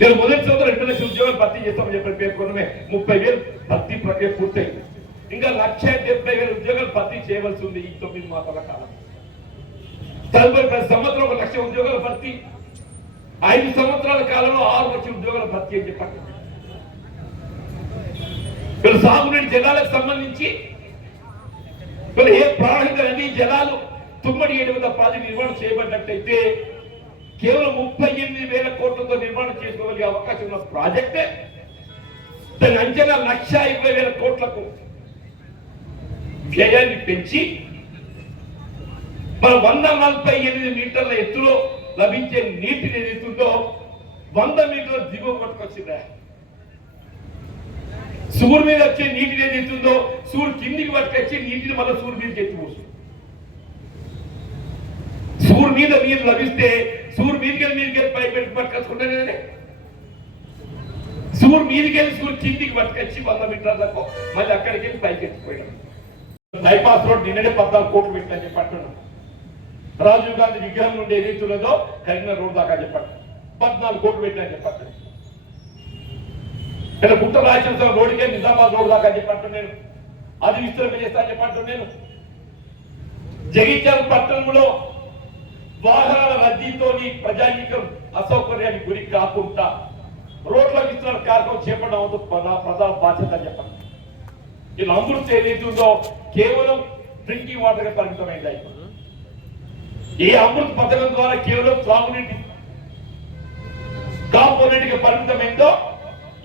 నేను మొదటి సంవత్సరం 2 లక్షల ఉద్యోగాలు భర్తీ చేస్తామని చెప్పి పేర్కొనమే 30,000 భర్తీ ప్రక్రియ పూర్తయింది. ఇంకా 170,000 ఉద్యోగాలు భర్తీ చేయవలసి ఉంది ఈ 9 మాసాల కాలం. తదుపరి ప్రతి సంవత్సరం 1 లక్ష ఉద్యోగాల భర్తీ, 5 సంవత్సరాల కాలంలో 6 లక్షల ఉద్యోగాల భర్తీ అని చెప్పారు. సాగునీటి జలాలకు సంబంధించి ఏ ప్రాణహిత నదీ జలాలు తుమ్మడి 700 ప్రాజెక్టు నిర్మాణం చేయబడినట్టయితే కేవలం 38,000 కోట్లతో నిర్మాణం చేసుకోగలిగే అవకాశం ఉన్న ప్రాజెక్టే దాని అంచనా 1,20,000 కోట్లకు వ్యయాన్ని పెంచి మన 148 మీటర్ల ఎత్తులో లభించే నీటిని ఏదైతుందో 100 మీటర్ల దిగువ పట్టుకొచ్చిందా. సూర్ మీద వచ్చే నీటిని ఏదైతుందో సూర్ కిందికి పట్టుకొచ్చి నీటిని మళ్ళీ సూర్ మీదకి ఎత్తిపోతుంది. సూర్ మీద నీరు లభిస్తే సూర్ మీదికెళ్ళి పైకి పట్టుకొచ్చుకుంటే సూర్ మీదికెళ్ళి సూర్ కిందికి పట్టుకొచ్చి 100 మీటర్లకు మళ్ళీ అక్కడికి వెళ్ళి పైకి ఎత్తిపోయాడు. బైపాస్ రోడ్ నిన్ననే 14 కోట్లు పెట్టని చెప్పంటున్నాను. రాజీవ్ గాంధీ విగ్రహం నుండి ఏదైతున్నదో కరీంనగర్ రోడ్ దాకా చెప్పండి 14 కోట్లు పెట్టని చెప్పండి. ఇలా గుట్ట రాజేశ్వర రోడ్డుకే నిజామాబాద్ రోడ్ దాకా చెప్పంటు నేను అది విస్తరణ చేస్తా చెప్పంటు నేను. జగిత్యాల పట్టణంలో వాహనాల రద్దీతోని ప్రజానీకం అసౌకర్యానికి గురి కాకుండా రోడ్ల విస్తరణ కార్యక్రమం చేపట్టడం ప్రధాన బాధ్యత అని చెప్పండి. ఇలా అమృత్ ఏదైతుందో కేవలం డ్రింకింగ్ వాటర్ గా పరిమితమైంది. ఈ అమృత్ పథకం ద్వారా కేవలం త్రాగునీటి కాంపోనెంట్ కి పరిమితమైందో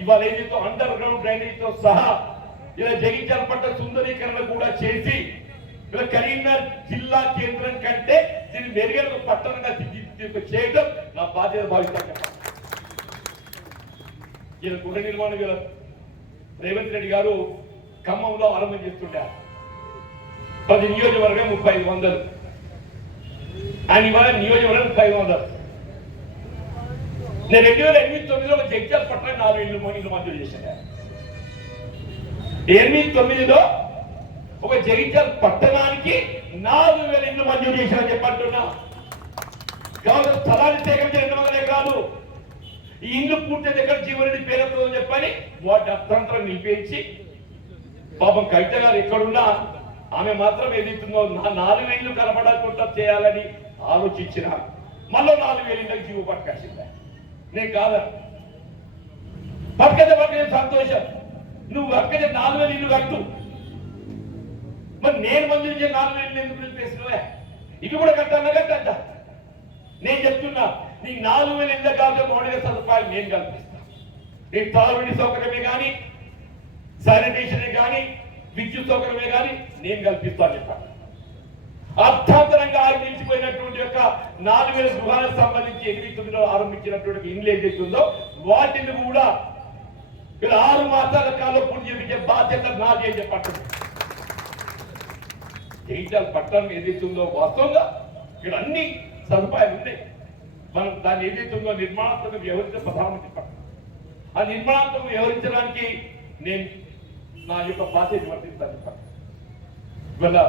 ఇవాళ ఏదైతే అండర్ గ్రౌండ్ డ్రైనేజ్ తో సహా ఇలా జగిత్యాల పట్ల సుందరీకరణ కూడా చేసి ఇలా కరీంనగర్ జిల్లా కేంద్రం కంటే దీన్ని మెరుగైన పట్టణంగా చేయడం నా బాధ్యత భావిస్తాను. ఇలా గృహ నిర్మాణం రేవంత్ రెడ్డి గారు ఖమ్మంలో ఆరంభం చేస్తుంటారు. 10 నియోజకవర్గం 3500, ఆయన ఇవాళ నియోజకవర్గం 500. నేను 2008-9లో జగిత్యాల పట్ల 4 ఇళ్ళు మంజూరు చేశాను. 8-9లో ఒక జగిత్యాల పట్టణానికి 4000 ఇళ్ళు మంజూరు చేశానని చెప్పంటున్నా. కావాలి స్థలాన్ని సేకరించిన 200 ఎకరాలు ఈ ఇల్లు పూర్తి ఎక్కడ జీవనరెడ్డి పేరుతో చెప్పని వాటి అర్థంతరం నిలిపేసి పాపం కవిత గారు ఎక్కడున్నా ఆమె మాత్రం ఏదైతుందో 4000 ఇళ్ళు కనపడకుండా చేయాలని ఆలోచించిన మళ్ళీ 4000 ఇళ్ళకి జీవ పట్టుకొచ్చింది. నేను కాదా పట్టుకదే సంతోషం. నువ్వు అక్కడే 4000 ఇళ్ళు కట్టు, మరి నేను మంజూరు చేసిన 4000 ఇళ్ళు ఎందుకు నిలిపేసినవే? ఇవి కూడా కట్టాలా? కట్టద్దా? నేను చెప్తున్నా, నీకు 4000 ఇళ్ళ కాదు మౌలిక సదుపాయాలు నేను కల్పిస్తాను. నీకు తాగునీటి సౌకర్యమే కానీ, శానిటేషన్ కానీ, విద్యుత్ సౌకర్యమే కానీ నేను కల్పిస్తాను చెప్పాను. అర్థాంతరంగా ఆయన నిలిచిపోయినటువంటి యొక్క 4000 గృహాలకు సంబంధించి 8-9లో ఆరంభించినటువంటి ఇండ్లు ఏదైతుందో వాటిని కూడా ఇలా 6 మాసాల కాలంలో పూర్తి చేయించే బాధ్యత నాది అని చెప్పండి. జగిత్యాల పట్టణం ఏదైతుందో వాస్తవంగా ఇక్కడ అన్ని సదుపాయాలు ఉన్నాయి. మనం దాన్ని ఏదైతుందో నిర్మాణాత్మక వ్యవహరించే ప్రధానమంత్రి పట్టణం. ఆ నిర్మాణాత్మక వ్యవహరించడానికి నేను నా యొక్క బాధ్యత వర్తిస్తాను చెప్పండి. ఇవాళ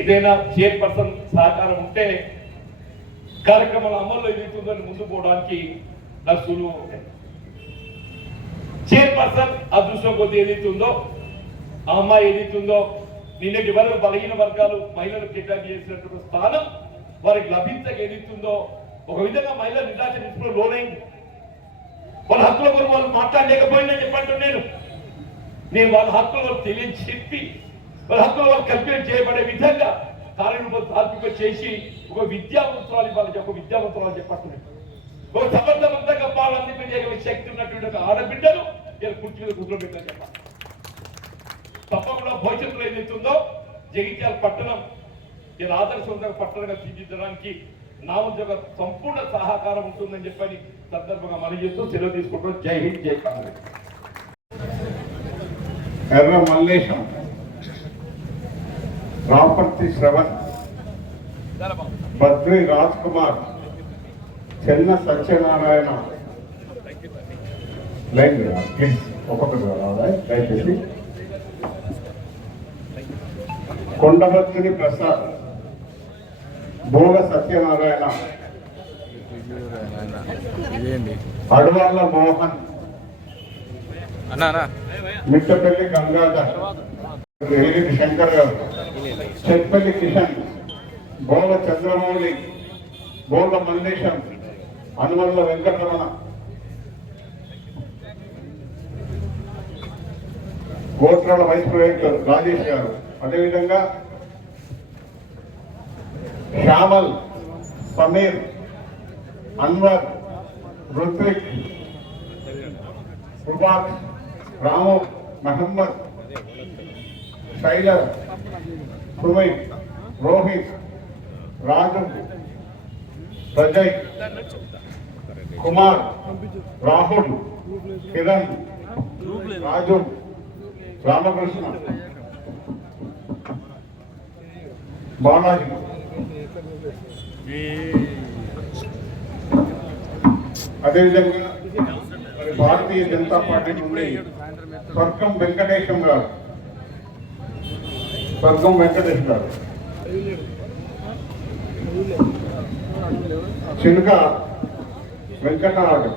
ఏదైనా చైర్పర్సన్ సహకారం ఉంటే కార్యక్రమాల అమల్లో ఏదైతుందో ముందు పోవడానికి నాకు సులువు ఉంటాయి. చైర్పర్సన్ అదృష్టం కొద్ది ఏదైతుందో ఆ అమ్మాయి ఏదైతుందో నిన్నటి వరకు బలహీన వర్గాలు మహిళలకు కేటాయింపు చేసినటువంటి స్థానం వారికి లభించక ఏదైతుందో ఒక విధంగా మహిళ నిరాశ నిస్పృహ లోనైంది. వాళ్ళ హక్కుల కొరకు వాళ్ళు మాట్లాడలేకపోయిందని చెప్పంటున్నాను. నేను వాళ్ళ హక్కుల వరకు తెలియని చెప్పి వాళ్ళ హక్కుల వరకు కల్పన చేయబడే విధంగా కార్యక్రమం తార్పిక చేసి ఒక విద్యావంతురాలు వాళ్ళకి ఒక విద్యావంతురాలు చెప్పట్టున్నాను. ఒక సమర్థవంతంగా పాలు అందించగలిగే శక్తి ఉన్నటువంటి ఒక ఆడబిడ్డలు నేను కుర్చీలో కూర్చోబెట్టాను చెప్పాలి. తప్పకుండా భవిష్యత్తులో ఏదైతుందో జగిత్యాల పట్టణం నేను ఆదర్శవంతంగా పట్టణంగా తీర్చిదిద్దడానికి నా ఉద్యోగ సంపూర్ణ సహకారం ఉంటుందని చెప్పని సందర్భంగా మనం చేస్తూ సెలవు తీసుకుంటాం. జై హింద్, జై కాంగ్రెస్. ఎర్ర మల్లేశం, రాపర్తి శ్రవణ్, బద్రి రాజ్ కుమార్, చెన్న సత్యనారాయణ, లైన్ ఒక్కొక్కటి దయచేసి కొండబత్తిని ప్రసాద్, భోగ సత్యనారాయణ, అడవాళ్ళ మోహన్, మిట్టపల్లి గంగాధర్, ఏలిటి శంకర్ గారు, చెట్పల్లి కిషన్, బోల చంద్రమౌళి, బోల మల్లేశం, అనుమల్ల వెంకటరమణ, గోత్రాల వైస్ ప్రెసిడెంట్ రాజేష్ గారు, అదేవిధంగా శ్యామల్, సమీర్, అన్వర్, రుత్విక్, సుభాష్, రాము, మహమ్మద్, శైలర్, సుమయ్, రోహిత్, రాజు, ప్రజయ్, కుమార్, రాహుల్, కిరణ్, రాజు, రామకృష్ణ, బాలాజీ, అదేవిధంగా మరి భారతీయ జనతా పార్టీ నుండి స్వర్గం వెంకటేశం గారు, చిలుక వెంకటరాడు,